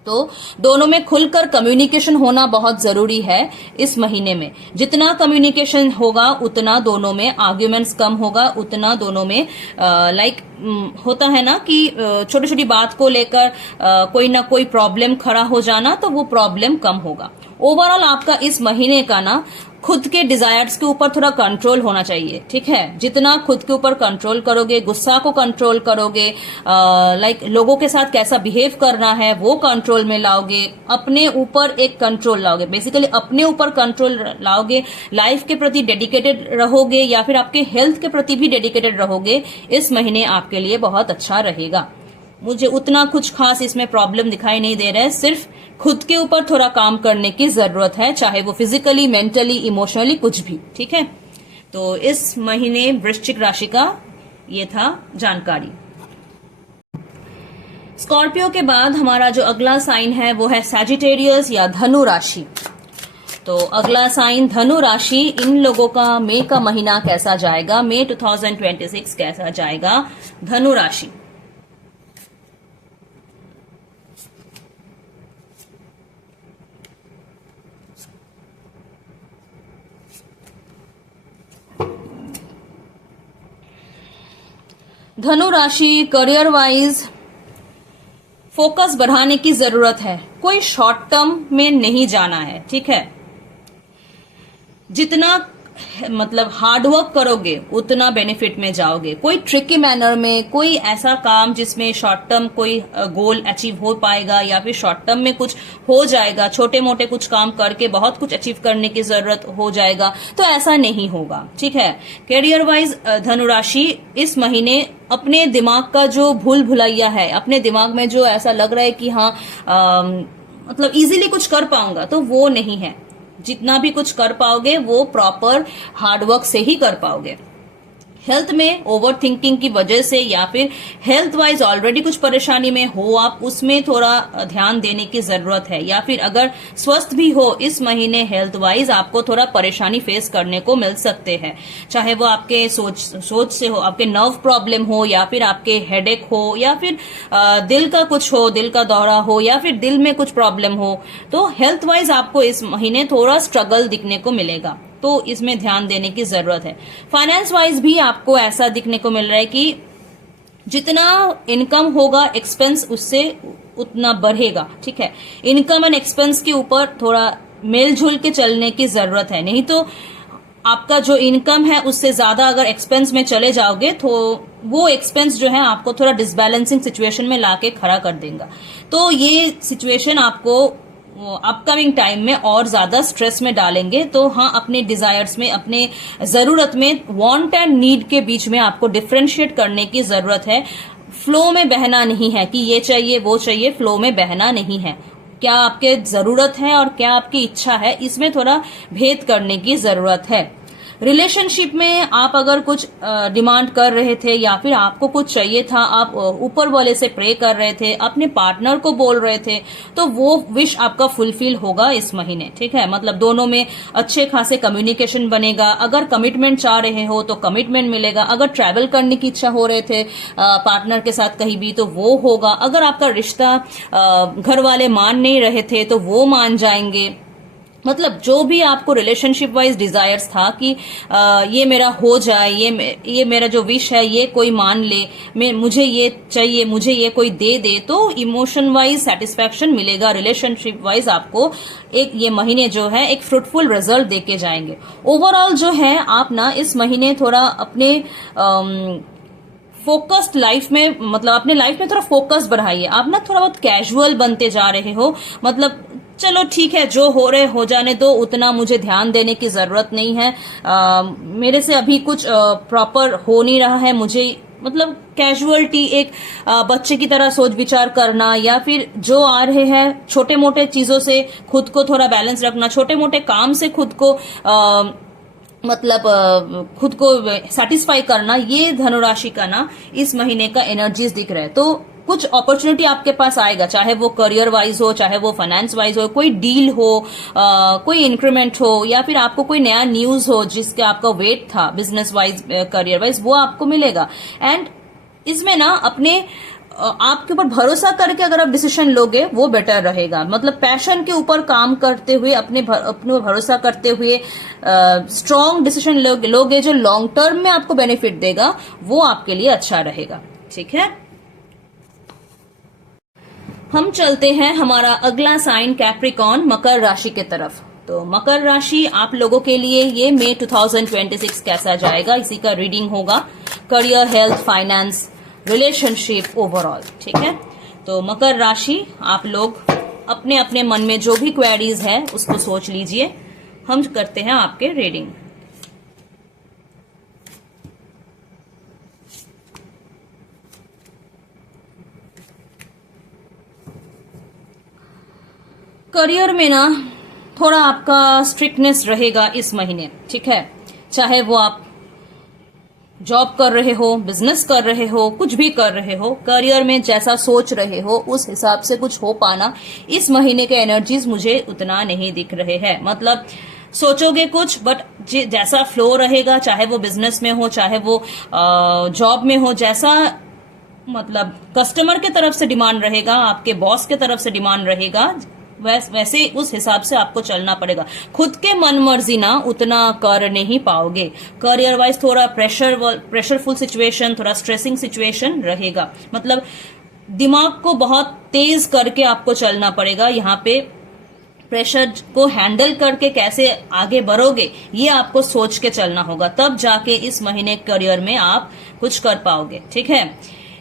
तो दोनों में खुलकर कम्युनिकेशन होना बहुत जरूरी है इस महीने में। जितना कम्युनिकेशन होगा उतना दोनों में आर्ग्यूमेंट्स कम होगा, उतना दोनों में होता है ना कि छोटी छोटी बात को लेकर कोई ना कोई प्रॉब्लम खड़ा हो जाना, तो वो प्रॉब्लम कम होगा। ओवरऑल आपका इस महीने का ना खुद के डिजायर्स के ऊपर थोड़ा कंट्रोल होना चाहिए, ठीक है। जितना खुद के ऊपर कंट्रोल करोगे, गुस्सा को कंट्रोल करोगे, लोगों के साथ कैसा बिहेव करना है वो कंट्रोल में लाओगे, अपने ऊपर एक कंट्रोल लाओगे, बेसिकली अपने ऊपर कंट्रोल लाओगे, लाइफ के प्रति डेडिकेटेड रहोगे या फिर आपके हेल्थ के प्रति भी डेडिकेटेड रहोगे, इस महीने आपके लिए बहुत अच्छा रहेगा। मुझे उतना कुछ खास इसमें प्रॉब्लम दिखाई नहीं दे रहा है, सिर्फ खुद के ऊपर थोड़ा काम करने की जरूरत है, चाहे वो फिजिकली, मेंटली, इमोशनली, कुछ भी, ठीक है। तो इस महीने वृश्चिक राशि का ये था जानकारी। स्कॉर्पियो के बाद हमारा जो अगला साइन है वो है सैजिटेरियस या धनु राशि। तो अगला साइन धनु राशि, इन लोगों का मई का महीना कैसा जाएगा, मई 2026 कैसा जाएगा धनु राशि। धनु राशि करियर वाइज फोकस बढ़ाने की जरूरत है, कोई शॉर्ट टर्म में नहीं जाना है, ठीक है। जितना हार्ड वर्क करोगे उतना बेनिफिट में जाओगे। कोई ट्रिकी मैनर में, कोई ऐसा काम जिसमें शॉर्ट टर्म कोई गोल अचीव हो पाएगा या फिर शॉर्ट टर्म में कुछ हो जाएगा, छोटे मोटे कुछ काम करके बहुत कुछ अचीव करने की जरूरत हो जाएगा, तो ऐसा नहीं होगा, ठीक है। करियर वाइज धनुराशि इस महीने अपने दिमाग का जो भूल भुलैया है, अपने दिमाग में जो ऐसा लग रहा है कि हाँ इजीली कुछ कर पाऊंगा, तो वो नहीं है। जितना भी कुछ कर पाओगे वो प्रॉपर हार्डवर्क से ही कर पाओगे। हेल्थ में ओवर थिंकिंग की वजह से या फिर हेल्थ वाइज ऑलरेडी कुछ परेशानी में हो आप, उसमें थोड़ा ध्यान देने की जरूरत है। या फिर अगर स्वस्थ भी हो इस महीने हेल्थ वाइज आपको थोड़ा परेशानी फेस करने को मिल सकते हैं, चाहे वो आपके सोच से हो, आपके नर्व प्रॉब्लम हो, या फिर आपके हेडेक हो, या फिर दिल का कुछ हो, दिल का दौरा हो, या फिर दिल में कुछ प्रॉब्लम हो, तो हेल्थ वाइज आपको इस महीने थोड़ा स्ट्रगल दिखने को मिलेगा, तो इसमें ध्यान देने की जरूरत है। फाइनेंस वाइज भी आपको ऐसा दिखने को मिल रहा है कि जितना इनकम होगा एक्सपेंस उससे उतना बढ़ेगा, ठीक है। इनकम एंड एक्सपेंस के ऊपर थोड़ा मेलजुल के चलने की जरूरत है, नहीं तो आपका जो इनकम है उससे ज्यादा अगर एक्सपेंस में चले जाओगे तो वो एक्सपेंस जो है आपको थोड़ा डिसबैलेंसिंग सिचुएशन में लाके खड़ा कर देगा। तो ये सिचुएशन आपको अपकमिंग टाइम में और ज्यादा स्ट्रेस में डालेंगे। तो हाँ, अपने डिजायर्स में, अपने जरूरत में, वांट एंड नीड के बीच में आपको डिफरेंशिएट करने की जरूरत है। फ्लो में बहना नहीं है कि ये चाहिए वो चाहिए, फ्लो में बहना नहीं है। क्या आपके जरूरत है और क्या आपकी इच्छा है, इसमें थोड़ा भेद करने की जरूरत है। रिलेशनशिप में आप अगर कुछ डिमांड कर रहे थे या फिर आपको कुछ चाहिए था, आप ऊपर वाले से प्रे कर रहे थे, अपने पार्टनर को बोल रहे थे, तो वो विश आपका फुलफिल होगा इस महीने, ठीक है। मतलब दोनों में अच्छे खासे कम्युनिकेशन बनेगा। अगर कमिटमेंट चाह रहे हो तो कमिटमेंट मिलेगा। अगर ट्रैवल करने की इच्छा हो रहे थे पार्टनर के साथ कहीं भी, तो वो होगा। अगर आपका रिश्ता घर वाले मान नहीं रहे थे तो वो मान जाएंगे। मतलब जो भी आपको रिलेशनशिप वाइज डिजायर्स था कि ये मेरा हो जाए, ये मेरा जो विश है ये कोई मान ले, मुझे ये चाहिए, मुझे ये कोई दे दे, तो इमोशन वाइज सेटिस्फैक्शन मिलेगा। रिलेशनशिप वाइज आपको एक ये महीने जो है एक फ्रूटफुल रिजल्ट देके जाएंगे। ओवरऑल जो है आप ना इस महीने थोड़ा अपने फोकस्ड लाइफ में, मतलब अपने लाइफ में थोड़ा फोकस बढ़ाइए। आप ना थोड़ा बहुत कैजुअल बनते जा रहे हो, मतलब चलो ठीक है, जो हो रहे हो जाने दो, उतना मुझे ध्यान देने की जरूरत नहीं है। मेरे से अभी कुछ प्रॉपर हो नहीं रहा है, मुझे मतलब कैजुअलिटी, एक बच्चे की तरह सोच विचार करना, या फिर जो आ रहे हैं छोटे मोटे चीजों से खुद को थोड़ा बैलेंस रखना, छोटे मोटे काम से खुद को खुद को सेटिस्फाई करना, ये धनुराशि का ना इस महीने का एनर्जीज दिख रहा है। तो कुछ अपॉर्चुनिटी आपके पास आएगा, चाहे वो करियर वाइज हो, चाहे वो फाइनेंस वाइज हो, कोई डील हो, कोई इंक्रीमेंट हो, या फिर आपको कोई नया न्यूज हो जिसका आपका वेट था बिजनेस वाइज, करियर वाइज, वो आपको मिलेगा। एंड इसमें ना अपने आपके ऊपर भरोसा करके अगर आप डिसीजन लोगे वो बेटर रहेगा। मतलब पैशन के ऊपर काम करते हुए, अपने भरोसा करते हुए स्ट्रॉन्ग डिसीजन लोगे जो लॉन्ग टर्म में आपको बेनिफिट देगा, वो आपके लिए अच्छा रहेगा। ठीक है, हम चलते हैं हमारा अगला साइन कैप्रिकॉर्न, मकर राशि के तरफ। तो मकर राशि आप लोगों के लिए ये मई 2026 कैसा जाएगा, इसी का रीडिंग होगा। Career, health, finance, relationship, overall. ठीक है, तो मकर राशि आप लोग अपने अपने मन में जो भी क्वेरीज है उसको सोच लीजिए, हम करते हैं आपके रीडिंग। करियर में ना थोड़ा आपका स्ट्रिक्टनेस रहेगा इस महीने। ठीक है, चाहे वो आप जॉब कर रहे हो, बिजनेस कर रहे हो, कुछ भी कर रहे हो, करियर में जैसा सोच रहे हो उस हिसाब से कुछ हो पाना इस महीने के एनर्जीज मुझे उतना नहीं दिख रहे हैं। मतलब सोचोगे कुछ, बट जैसा फ्लो रहेगा, चाहे वो बिजनेस में हो, चाहे वो जॉब में हो, जैसा मतलब कस्टमर के तरफ से डिमांड रहेगा, आपके बॉस के तरफ से डिमांड रहेगा, वैसे उस हिसाब से आपको चलना पड़ेगा। खुद के मन मर्जी ना उतना कर नहीं पाओगे। करियर वाइज थोड़ा प्रेशरफुल सिचुएशन, थोड़ा स्ट्रेसिंग सिचुएशन रहेगा। मतलब दिमाग को बहुत तेज करके आपको चलना पड़ेगा। यहाँ पे प्रेशर को हैंडल करके कैसे आगे बढ़ोगे ये आपको सोच के चलना होगा, तब जाके इस महीने करियर में आप कुछ कर पाओगे। ठीक है,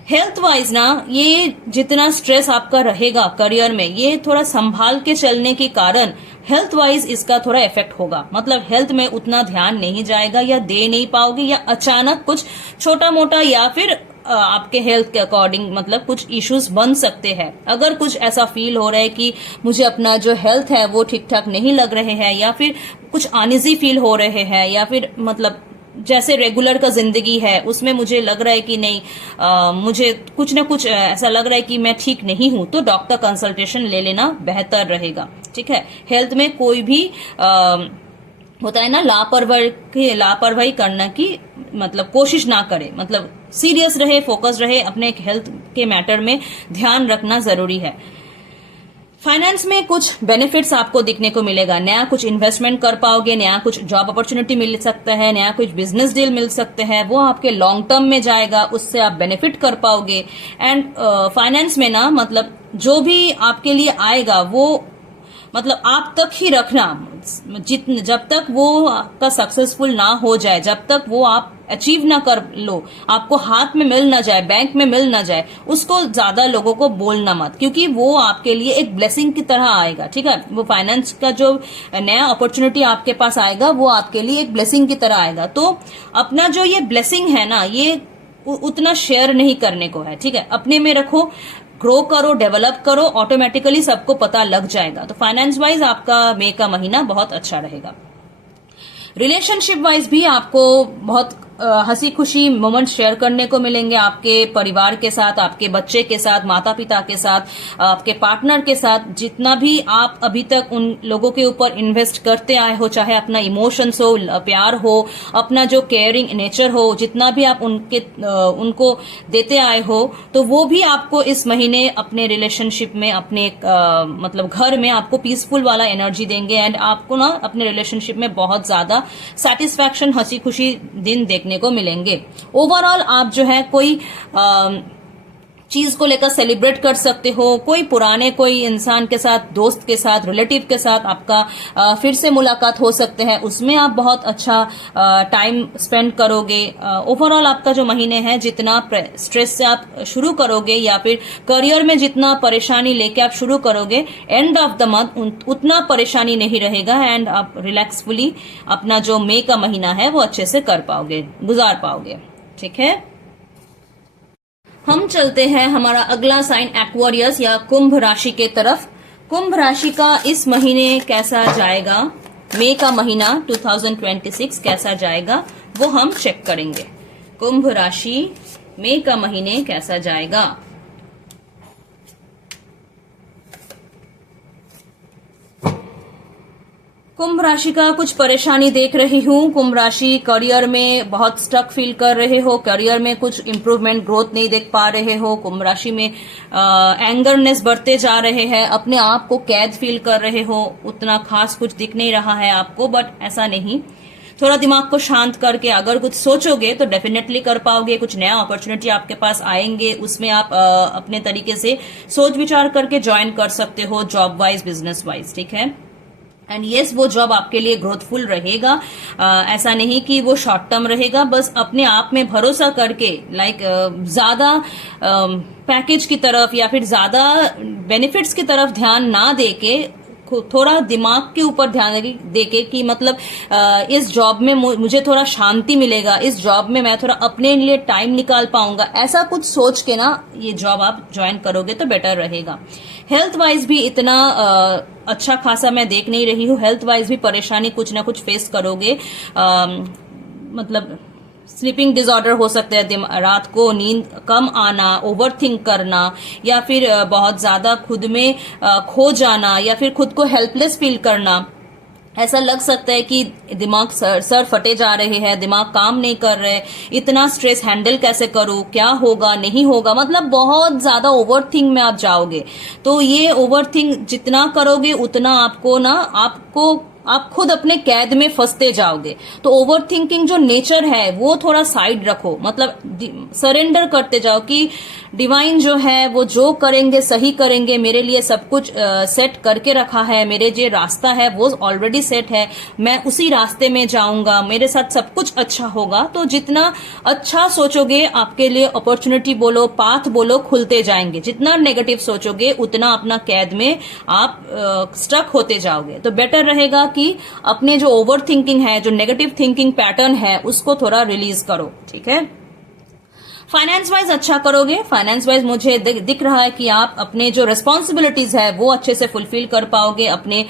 हेल्थ वाइज ना ये जितना स्ट्रेस आपका रहेगा करियर में, ये थोड़ा संभाल के चलने के कारण हेल्थ वाइज इसका थोड़ा इफेक्ट होगा। मतलब हेल्थ में उतना ध्यान नहीं जाएगा, या दे नहीं पाओगे, या अचानक कुछ छोटा मोटा, या फिर आपके हेल्थ के अकॉर्डिंग मतलब कुछ इश्यूज बन सकते हैं। अगर कुछ ऐसा फील हो रहा है कि मुझे अपना जो हेल्थ है वो ठीक ठाक नहीं लग रहे हैं, या फिर कुछ अनईजी फील हो रहे हैं, या फिर मतलब जैसे रेगुलर का जिंदगी है उसमें मुझे लग रहा है कि नहीं, मुझे कुछ ना कुछ ऐसा लग रहा है कि मैं ठीक नहीं हूं, तो डॉक्टर कंसल्टेशन ले लेना बेहतर रहेगा। ठीक है, हेल्थ में कोई भी होता है ना लापरवाही करना की मतलब कोशिश ना करे। मतलब सीरियस रहे, फोकस रहे, अपने हेल्थ के मैटर में ध्यान रखना जरूरी है। फाइनेंस में कुछ बेनिफिट्स आपको दिखने को मिलेगा, नया कुछ इन्वेस्टमेंट कर पाओगे, नया कुछ जॉब अपॉर्चुनिटी मिल सकता है, नया कुछ बिजनेस डील मिल सकते हैं, वो आपके लॉन्ग टर्म में जाएगा, उससे आप बेनिफिट कर पाओगे। एंड फाइनेंस में ना मतलब जो भी आपके लिए आएगा वो मतलब आप तक ही रखना, जब तक वो आपका सक्सेसफुल ना हो जाए, जब तक वो आप अचीव ना कर लो, आपको हाथ में मिल ना जाए, बैंक में मिल ना जाए, उसको ज्यादा लोगों को बोलना मत, क्योंकि वो आपके लिए एक ब्लेसिंग की तरह आएगा। ठीक है, वो फाइनेंस का जो नया अपॉर्चुनिटी आपके पास आएगा वो आपके लिए एक ब्लेसिंग की तरह आएगा। तो अपना जो ये ब्लेसिंग है ना, ये उतना शेयर नहीं करने को है। ठीक है, अपने में रखो, ग्रो करो, डेवलप करो, ऑटोमेटिकली सबको पता लग जाएगा। तो फाइनेंस वाइज आपका मई का महीना बहुत अच्छा रहेगा। रिलेशनशिप वाइज भी आपको बहुत हंसी खुशी मोमेंट शेयर करने को मिलेंगे, आपके परिवार के साथ, आपके बच्चे के साथ, माता पिता के साथ, आपके पार्टनर के साथ। जितना भी आप अभी तक उन लोगों के ऊपर इन्वेस्ट करते आए हो, चाहे अपना इमोशंस हो, प्यार हो, अपना जो केयरिंग नेचर हो, जितना भी आप उनको देते आए हो, तो वो भी आपको इस महीने अपने रिलेशनशिप में, अपने मतलब घर में आपको पीसफुल वाला एनर्जी देंगे। एंड आपको ना अपने रिलेशनशिप में बहुत ज्यादा सेटिस्फैक्शन, हंसी खुशी दिन देखने को मिलेंगे। ओवरऑल आप जो है कोई चीज को लेकर सेलिब्रेट कर सकते हो। कोई पुराने कोई इंसान के साथ, दोस्त के साथ, रिलेटिव के साथ आपका फिर से मुलाकात हो सकते हैं, उसमें आप बहुत अच्छा टाइम स्पेंड करोगे। ओवरऑल आपका जो महीने है, जितना स्ट्रेस से आप शुरू करोगे या फिर करियर में जितना परेशानी लेके आप शुरू करोगे, एंड ऑफ द मंथ उतना परेशानी नहीं रहेगा एंड आप रिलैक्सफुली अपना जो मई का महीना है वो अच्छे से कर पाओगे, गुजार पाओगे। ठीक है, हम चलते हैं हमारा अगला साइन एक्वेरियस या कुंभ राशि के तरफ। कुंभ राशि का इस महीने कैसा जाएगा, मई का महीना 2026 कैसा जाएगा वो हम चेक करेंगे। कुंभ राशि मई का महीने कैसा जाएगा। कुंभ राशि का कुछ परेशानी देख रही हूँ। कुंभ राशि करियर में बहुत स्टक फील कर रहे हो, करियर में कुछ इंप्रूवमेंट, ग्रोथ नहीं देख पा रहे हो। कुंभ राशि में एंगरनेस बढ़ते जा रहे हैं, अपने आप को कैद फील कर रहे हो, उतना खास कुछ दिख नहीं रहा है आपको, बट ऐसा नहीं। थोड़ा दिमाग को शांत करके अगर कुछ सोचोगे तो डेफिनेटली कर पाओगे। कुछ नया अपॉर्चुनिटी आपके पास आएंगे, उसमें आप अपने तरीके से सोच विचार करके ज्वाइन कर सकते हो, जॉब वाइज, बिजनेस वाइज। ठीक है, एंड यस, वो जॉब आपके लिए ग्रोथफुल रहेगा। ऐसा नहीं कि वो शॉर्ट टर्म रहेगा। बस अपने आप में भरोसा करके, ज्यादा पैकेज की तरफ या फिर ज्यादा बेनिफिट्स की तरफ ध्यान ना देके, थोड़ा दिमाग के ऊपर ध्यान देके कि मतलब इस जॉब में मुझे थोड़ा शांति मिलेगा, इस जॉब में मैं थोड़ा अपने लिए टाइम निकाल पाऊंगा, ऐसा कुछ सोच के ना ये जॉब आप ज्वाइन करोगे तो बेटर रहेगा। हेल्थ वाइज भी इतना अच्छा खासा मैं देख नहीं रही हूँ। हेल्थ वाइज भी परेशानी कुछ ना कुछ फेस करोगे। मतलब स्लीपिंग डिसऑर्डर हो सकते हैं, रात को नींद कम आना, ओवर थिंक करना, या फिर बहुत ज्यादा खुद में खो जाना, या फिर खुद को हेल्पलेस फील करना। ऐसा लग सकता है कि दिमाग सर फटे जा रहे हैं, दिमाग काम नहीं कर रहे, इतना स्ट्रेस हैंडल कैसे करूं, क्या होगा नहीं होगा, मतलब बहुत ज्यादा ओवर थिंक में आप जाओगे। तो ये ओवर थिंक जितना करोगे उतना आप खुद अपने कैद में फंसते जाओगे। तो ओवर थिंकिंग जो नेचर है वो थोड़ा साइड रखो, मतलब सरेंडर करते जाओ कि डिवाइन जो है वो जो करेंगे सही करेंगे, मेरे लिए सब कुछ सेट करके रखा है, मेरे जो रास्ता है वो ऑलरेडी सेट है, मैं उसी रास्ते में जाऊंगा, मेरे साथ सब कुछ अच्छा होगा। तो जितना अच्छा सोचोगे आपके लिए अपॉर्चुनिटी बोलो, पाथ बोलो, खुलते जाएंगे। जितना नेगेटिव सोचोगे उतना अपना कैद में आप स्टक होते जाओगे। तो बेटर रहेगा कि अपने जो ओवर थिंकिंग है, जो नेगेटिव थिंकिंग पैटर्न है, उसको थोड़ा रिलीज करो। ठीक है, फाइनेंस वाइज अच्छा करोगे। फाइनेंस वाइज मुझे दिख रहा है कि आप अपने जो रिस्पॉन्सिबिलिटीज है वो अच्छे से फुलफिल कर पाओगे। अपने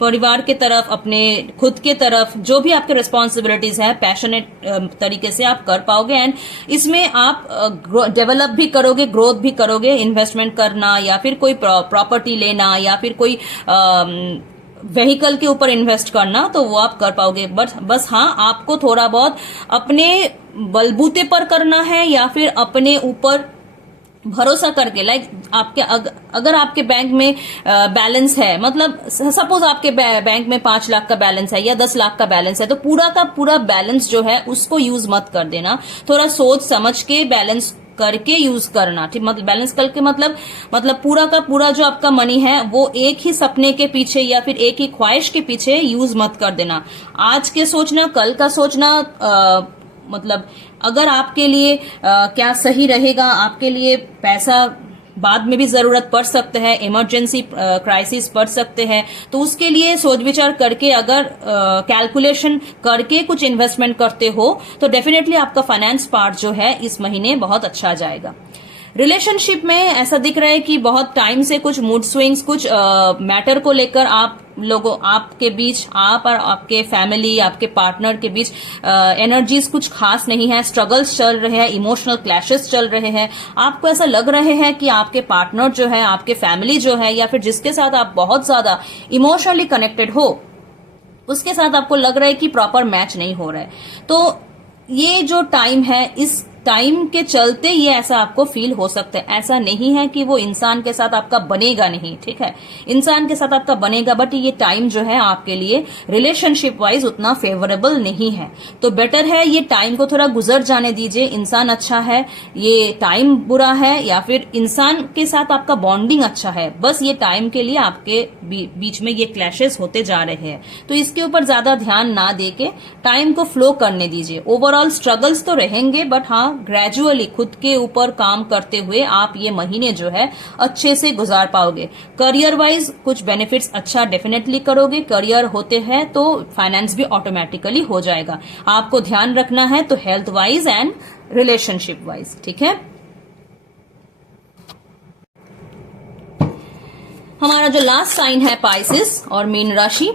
परिवार के तरफ, अपने खुद के तरफ जो भी आपके रिस्पॉन्सिबिलिटीज है, पैशनेट तरीके से आप कर पाओगे। एंड इसमें आप डेवलप भी करोगे, ग्रोथ भी करोगे। इन्वेस्टमेंट करना या फिर कोई प्रॉपर्टी लेना या फिर कोई व्हीकल के ऊपर इन्वेस्ट करना, तो वो आप कर पाओगे। बस हाँ, आपको थोड़ा बहुत अपने बलबूते पर करना है या फिर अपने ऊपर भरोसा करके। आपके अगर आपके बैंक में बैलेंस है, मतलब सपोज आपके बैंक में 5 लाख का बैलेंस है या 10 लाख का बैलेंस है, तो पूरा का पूरा बैलेंस जो है उसको यूज मत कर देना। थोड़ा सोच समझ के बैलेंस करके यूज करना। ठीक, मतलब बैलेंस करके मतलब पूरा का पूरा जो आपका मनी है वो एक ही सपने के पीछे या फिर एक ही ख्वाहिश के पीछे यूज मत कर देना। आज के सोचना, कल का सोचना, मतलब अगर आपके लिए क्या सही रहेगा, आपके लिए पैसा बाद में भी जरूरत पड़ सकते हैं, इमरजेंसी क्राइसिस पड़ सकते हैं, तो उसके लिए सोच विचार करके अगर कैलकुलेशन करके कुछ इन्वेस्टमेंट करते हो तो डेफिनेटली आपका फाइनेंस पार्ट जो है इस महीने बहुत अच्छा जाएगा। रिलेशनशिप में ऐसा दिख रहा है कि बहुत टाइम से कुछ मूड स्विंग्स, कुछ मैटर को लेकर आपके बीच, आप और आपके फैमिली, आपके पार्टनर के बीच एनर्जीज कुछ खास नहीं है। स्ट्रगल्स चल रहे हैं, इमोशनल क्लैशेस चल रहे हैं। आपको ऐसा लग रहे हैं कि आपके पार्टनर जो है, आपके फैमिली जो है, या फिर जिसके साथ आप बहुत ज्यादा इमोशनली कनेक्टेड हो, उसके साथ आपको लग रहा है कि प्रॉपर मैच नहीं हो रहा है। तो ये जो टाइम है, इस टाइम के चलते ये ऐसा आपको फील हो सकता है। ऐसा नहीं है कि वो इंसान के साथ आपका बनेगा नहीं, ठीक है, इंसान के साथ आपका बनेगा, बट ये टाइम जो है आपके लिए रिलेशनशिप वाइज उतना फेवरेबल नहीं है। तो बेटर है ये टाइम को थोड़ा गुजर जाने दीजिए। इंसान अच्छा है, ये टाइम बुरा है, या फिर इंसान के साथ आपका बॉन्डिंग अच्छा है, बस ये टाइम के लिए आपके बीच में ये क्लैशेस होते जा रहे हैं। तो इसके ऊपर ज्यादा ध्यान ना देके टाइम को फ्लो करने दीजिए। ओवरऑल स्ट्रगल्स तो रहेंगे, बट हाँ, ग्रेजुअली खुद के ऊपर काम करते हुए आप ये महीने जो है अच्छे से गुजार पाओगे। करियर वाइज कुछ बेनिफिट्स अच्छा डेफिनेटली करोगे। करियर होते हैं तो फाइनेंस भी ऑटोमेटिकली हो जाएगा। आपको ध्यान रखना है तो health wise and relationship wise, ठीक है। हमारा जो लास्ट साइन है पाइसिस और मीन राशि।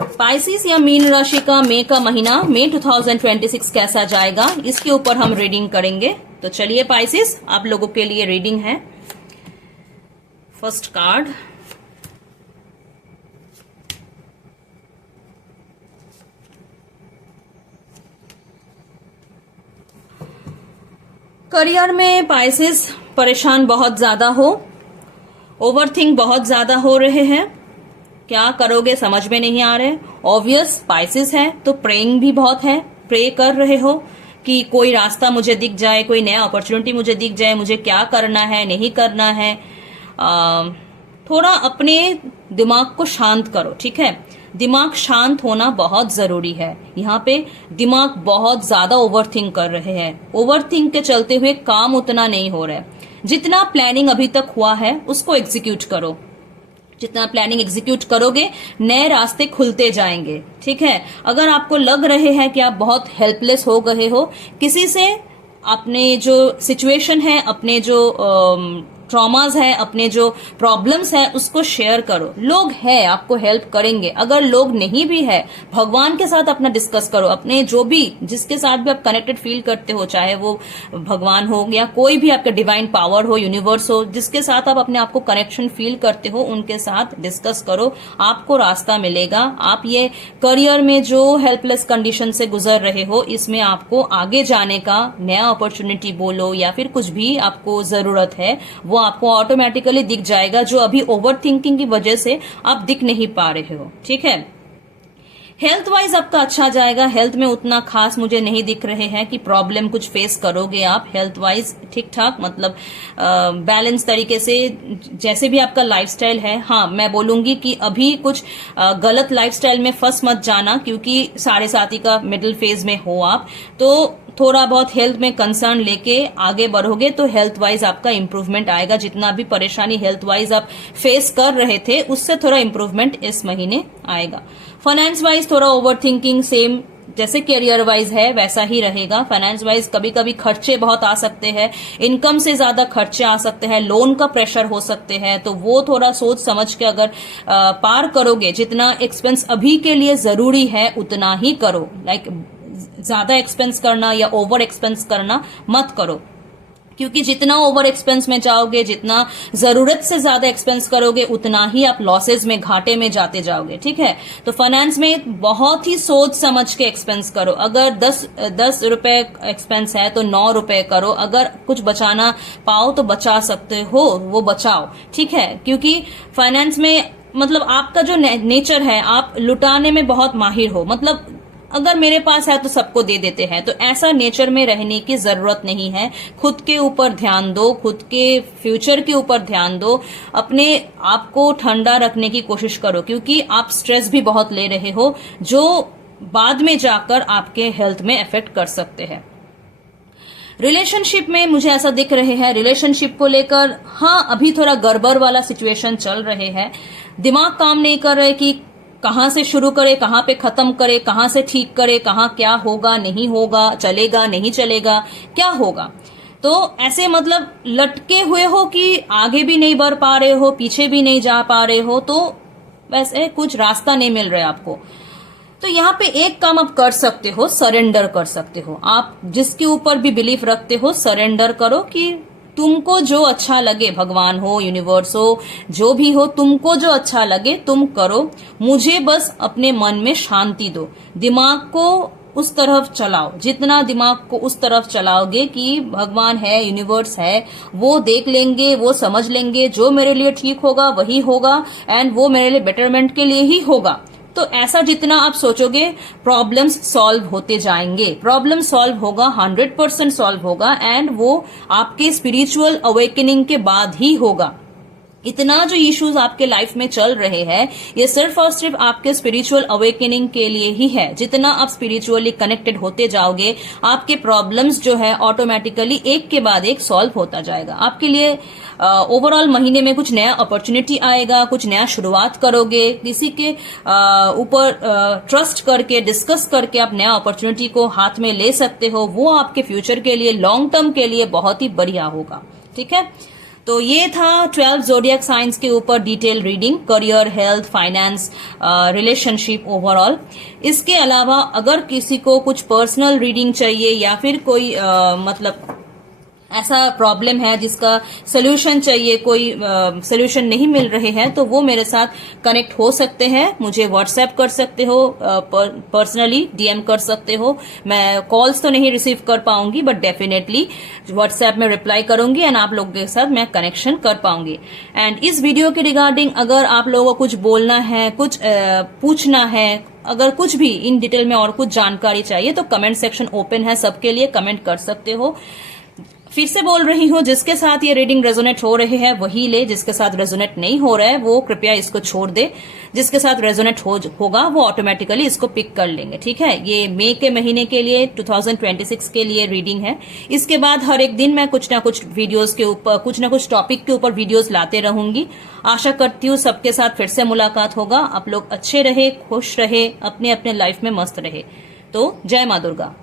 पाइसिस या मीन राशि का मई का महीना, मई 2026 कैसा जाएगा, इसके ऊपर हम रीडिंग करेंगे। तो चलिए पाइसिस, आप लोगों के लिए रीडिंग है। फर्स्ट कार्ड, करियर में पाइसिस परेशान बहुत ज्यादा हो, ओवरथिंक बहुत ज्यादा हो रहे हैं, क्या करोगे समझ में नहीं आ रहे। ऑब्वियस पाइसिस है तो प्रेइंग भी बहुत है, प्रे कर रहे हो कि कोई रास्ता मुझे दिख जाए, कोई नया अपॉर्चुनिटी मुझे दिख जाए, मुझे क्या करना है नहीं करना है। थोड़ा अपने दिमाग को शांत करो, ठीक है। दिमाग शांत होना बहुत जरूरी है। यहाँ पे दिमाग बहुत ज्यादा ओवरथिंक कर रहे हैं। ओवरथिंक के चलते हुए काम उतना नहीं हो रहा है। जितना प्लानिंग अभी तक हुआ है उसको एग्जीक्यूट करो। जितना प्लानिंग एग्जीक्यूट करोगे नए रास्ते खुलते जाएंगे, ठीक है। अगर आपको लग रहे हैं कि आप बहुत हेल्पलेस हो गए हो, किसी से अपने जो सिचुएशन है, अपने जो ट्रॉमास है, अपने जो प्रॉब्लम्स है, उसको शेयर करो। लोग हैं आपको हेल्प करेंगे। अगर लोग नहीं भी है, भगवान के साथ अपना डिस्कस करो। अपने जो भी, जिसके साथ भी आप कनेक्टेड फील करते हो, चाहे वो भगवान हो या कोई भी आपका डिवाइन पावर हो, यूनिवर्स हो, जिसके साथ आप अपने आप को कनेक्शन फील करते हो, उनके साथ डिस्कस करो, आपको रास्ता मिलेगा। आप ये करियर में जो हेल्पलेस कंडीशन से गुजर रहे हो, इसमें आपको आगे जाने का नया अपॉर्चुनिटी बोलो या फिर कुछ भी आपको जरूरत है, वो आपको ऑटोमेटिकली दिख जाएगा, जो अभी ओवर थिंकिंग की वजह से आप दिख नहीं पा रहे हो, ठीक है। हेल्थ वाइज आपका अच्छा जाएगा। हेल्थ में उतना खास मुझे नहीं दिख रहे हैं कि प्रॉब्लम कुछ फेस करोगे आप। हेल्थ वाइज ठीक ठाक, मतलब बैलेंस तरीके से, जैसे भी आपका लाइफस्टाइल है। हाँ, मैं बोलूंगी कि अभी कुछ गलत लाइफस्टाइल में फंस मत जाना, क्योंकि 7.5 का मिडिल फेज में हो आप, तो थोड़ा बहुत हेल्थ में कंसर्न लेके आगे बढ़ोगे तो हेल्थ वाइज आपका इंप्रूवमेंट आएगा। जितना भी परेशानी हेल्थ वाइज आप फेस कर रहे थे, उससे थोड़ा इंप्रूवमेंट इस महीने आएगा। फाइनेंस वाइज थोड़ा ओवरथिंकिंग, सेम जैसे करियर वाइज है वैसा ही रहेगा। फाइनेंस वाइज कभी कभी खर्चे बहुत आ सकते हैं, इनकम से ज्यादा खर्चे आ सकते हैं, लोन का प्रेशर हो सकते हैं, तो वो थोड़ा सोच समझ के अगर पार करोगे, जितना एक्सपेंस अभी के लिए जरूरी है उतना ही करो। लाइक ज्यादा एक्सपेंस करना या ओवर एक्सपेंस करना मत करो, क्योंकि जितना ओवर एक्सपेंस में जाओगे, जितना जरूरत से ज्यादा एक्सपेंस करोगे, उतना ही आप लॉसेज में, घाटे में जाते जाओगे, ठीक है। तो फाइनेंस में बहुत ही सोच समझ के एक्सपेंस करो। अगर 10 रुपए एक्सपेंस है तो 9 रुपए करो। अगर कुछ बचाना पाओ तो बचा सकते हो, वो बचाओ, ठीक है। क्योंकि फाइनेंस में मतलब आपका जो नेचर है, आप लुटाने में बहुत माहिर हो। मतलब अगर मेरे पास है तो सबको दे देते हैं, तो ऐसा नेचर में रहने की जरूरत नहीं है। खुद के ऊपर ध्यान दो, खुद के फ्यूचर के ऊपर ध्यान दो, अपने आप को ठंडा रखने की कोशिश करो, क्योंकि आप स्ट्रेस भी बहुत ले रहे हो, जो बाद में जाकर आपके हेल्थ में इफेक्ट कर सकते हैं। रिलेशनशिप में मुझे ऐसा दिख रहे हैं, रिलेशनशिप को लेकर हाँ अभी थोड़ा गड़बड़ वाला सिचुएशन चल रहे हैं। दिमाग काम नहीं कर रहे कि कहां से शुरू करे, कहां पे खत्म करे, कहां से ठीक करे, कहां क्या होगा नहीं होगा, चलेगा नहीं चलेगा, क्या होगा। तो ऐसे मतलब लटके हुए हो कि आगे भी नहीं बढ़ पा रहे हो, पीछे भी नहीं जा पा रहे हो, तो वैसे कुछ रास्ता नहीं मिल रहा है आपको। तो यहाँ पे एक काम आप कर सकते हो, सरेंडर कर सकते हो। आप जिसके ऊपर भी बिलीफ रखते हो, सरेंडर करो कि तुमको जो अच्छा लगे, भगवान हो, यूनिवर्स हो, जो भी हो, तुमको जो अच्छा लगे तुम करो। मुझे बस अपने मन में शांति दो, दिमाग को उस तरफ चलाओ, जितना दिमाग को उस तरफ चलाओगे कि भगवान है, यूनिवर्स है, वो देख लेंगे, वो समझ लेंगे, जो मेरे लिए ठीक होगा वही होगा एंड वो मेरे लिए बेटरमेंट के लिए ही होगा। तो ऐसा जितना आप सोचोगे प्रॉब्लम्स सॉल्व होते जाएंगे, प्रॉब्लम सॉल्व होगा, 100% सॉल्व होगा एंड वो आपके स्पिरिचुअल अवेकनिंग के बाद ही होगा। इतना जो इश्यूज आपके लाइफ में चल रहे हैं ये सिर्फ और सिर्फ आपके स्पिरिचुअल अवेकनिंग के लिए ही है। जितना आप स्पिरिचुअली कनेक्टेड होते जाओगे आपके प्रॉब्लम्स जो है ऑटोमेटिकली एक के बाद एक सॉल्व होता जाएगा। आपके लिए ओवरऑल महीने में कुछ नया अपॉर्चुनिटी आएगा, कुछ नया शुरुआत करोगे, किसी के ऊपर ट्रस्ट करके डिस्कस करके आप नया अपॉर्चुनिटी को हाथ में ले सकते हो। वो आपके फ्यूचर के लिए, लॉन्ग टर्म के लिए बहुत ही बढ़िया होगा। ठीक है, तो ये था 12 ज़ोडिएक साइंस के ऊपर detail reading, career, health, finance, relationship overall. इसके अलावा अगर किसी को कुछ पर्सनल रीडिंग चाहिए या फिर कोई मतलब ऐसा प्रॉब्लम है जिसका सोल्यूशन चाहिए, कोई सोल्यूशन नहीं मिल रहे हैं, तो वो मेरे साथ कनेक्ट हो सकते हैं। मुझे व्हाट्सएप कर सकते हो, पर्सनली डीएम कर सकते हो। मैं कॉल्स तो नहीं रिसीव कर पाऊंगी बट डेफिनेटली व्हाट्सएप में रिप्लाई करूंगी एंड आप लोगों के साथ मैं कनेक्शन कर पाऊंगी। एंड इस वीडियो के रिगार्डिंग अगर आप लोगों को कुछ बोलना है, कुछ पूछना है, अगर कुछ भी इन डिटेल में और कुछ जानकारी चाहिए तो कमेंट सेक्शन ओपन है सबके लिए, कमेंट कर सकते हो। फिर से बोल रही हूँ, जिसके साथ ये रीडिंग रेजोनेट हो रहे हैं वही ले, जिसके साथ रेजोनेट नहीं हो रहा है वो कृपया इसको छोड़ दे। जिसके साथ रेजोनेट होगा वो ऑटोमेटिकली इसको पिक कर लेंगे। ठीक है, ये मई के महीने के लिए 2026 के लिए रीडिंग है। इसके बाद हर एक दिन मैं कुछ ना कुछ वीडियोस के ऊपर, कुछ ना कुछ टॉपिक के ऊपर वीडियोस लाते रहूंगी। आशा करती हूँ सबके साथ फिर से मुलाकात होगा। आप लोग अच्छे रहे, खुश रहे, अपने अपने लाइफ में मस्त रहे। तो जय माँ दुर्गा।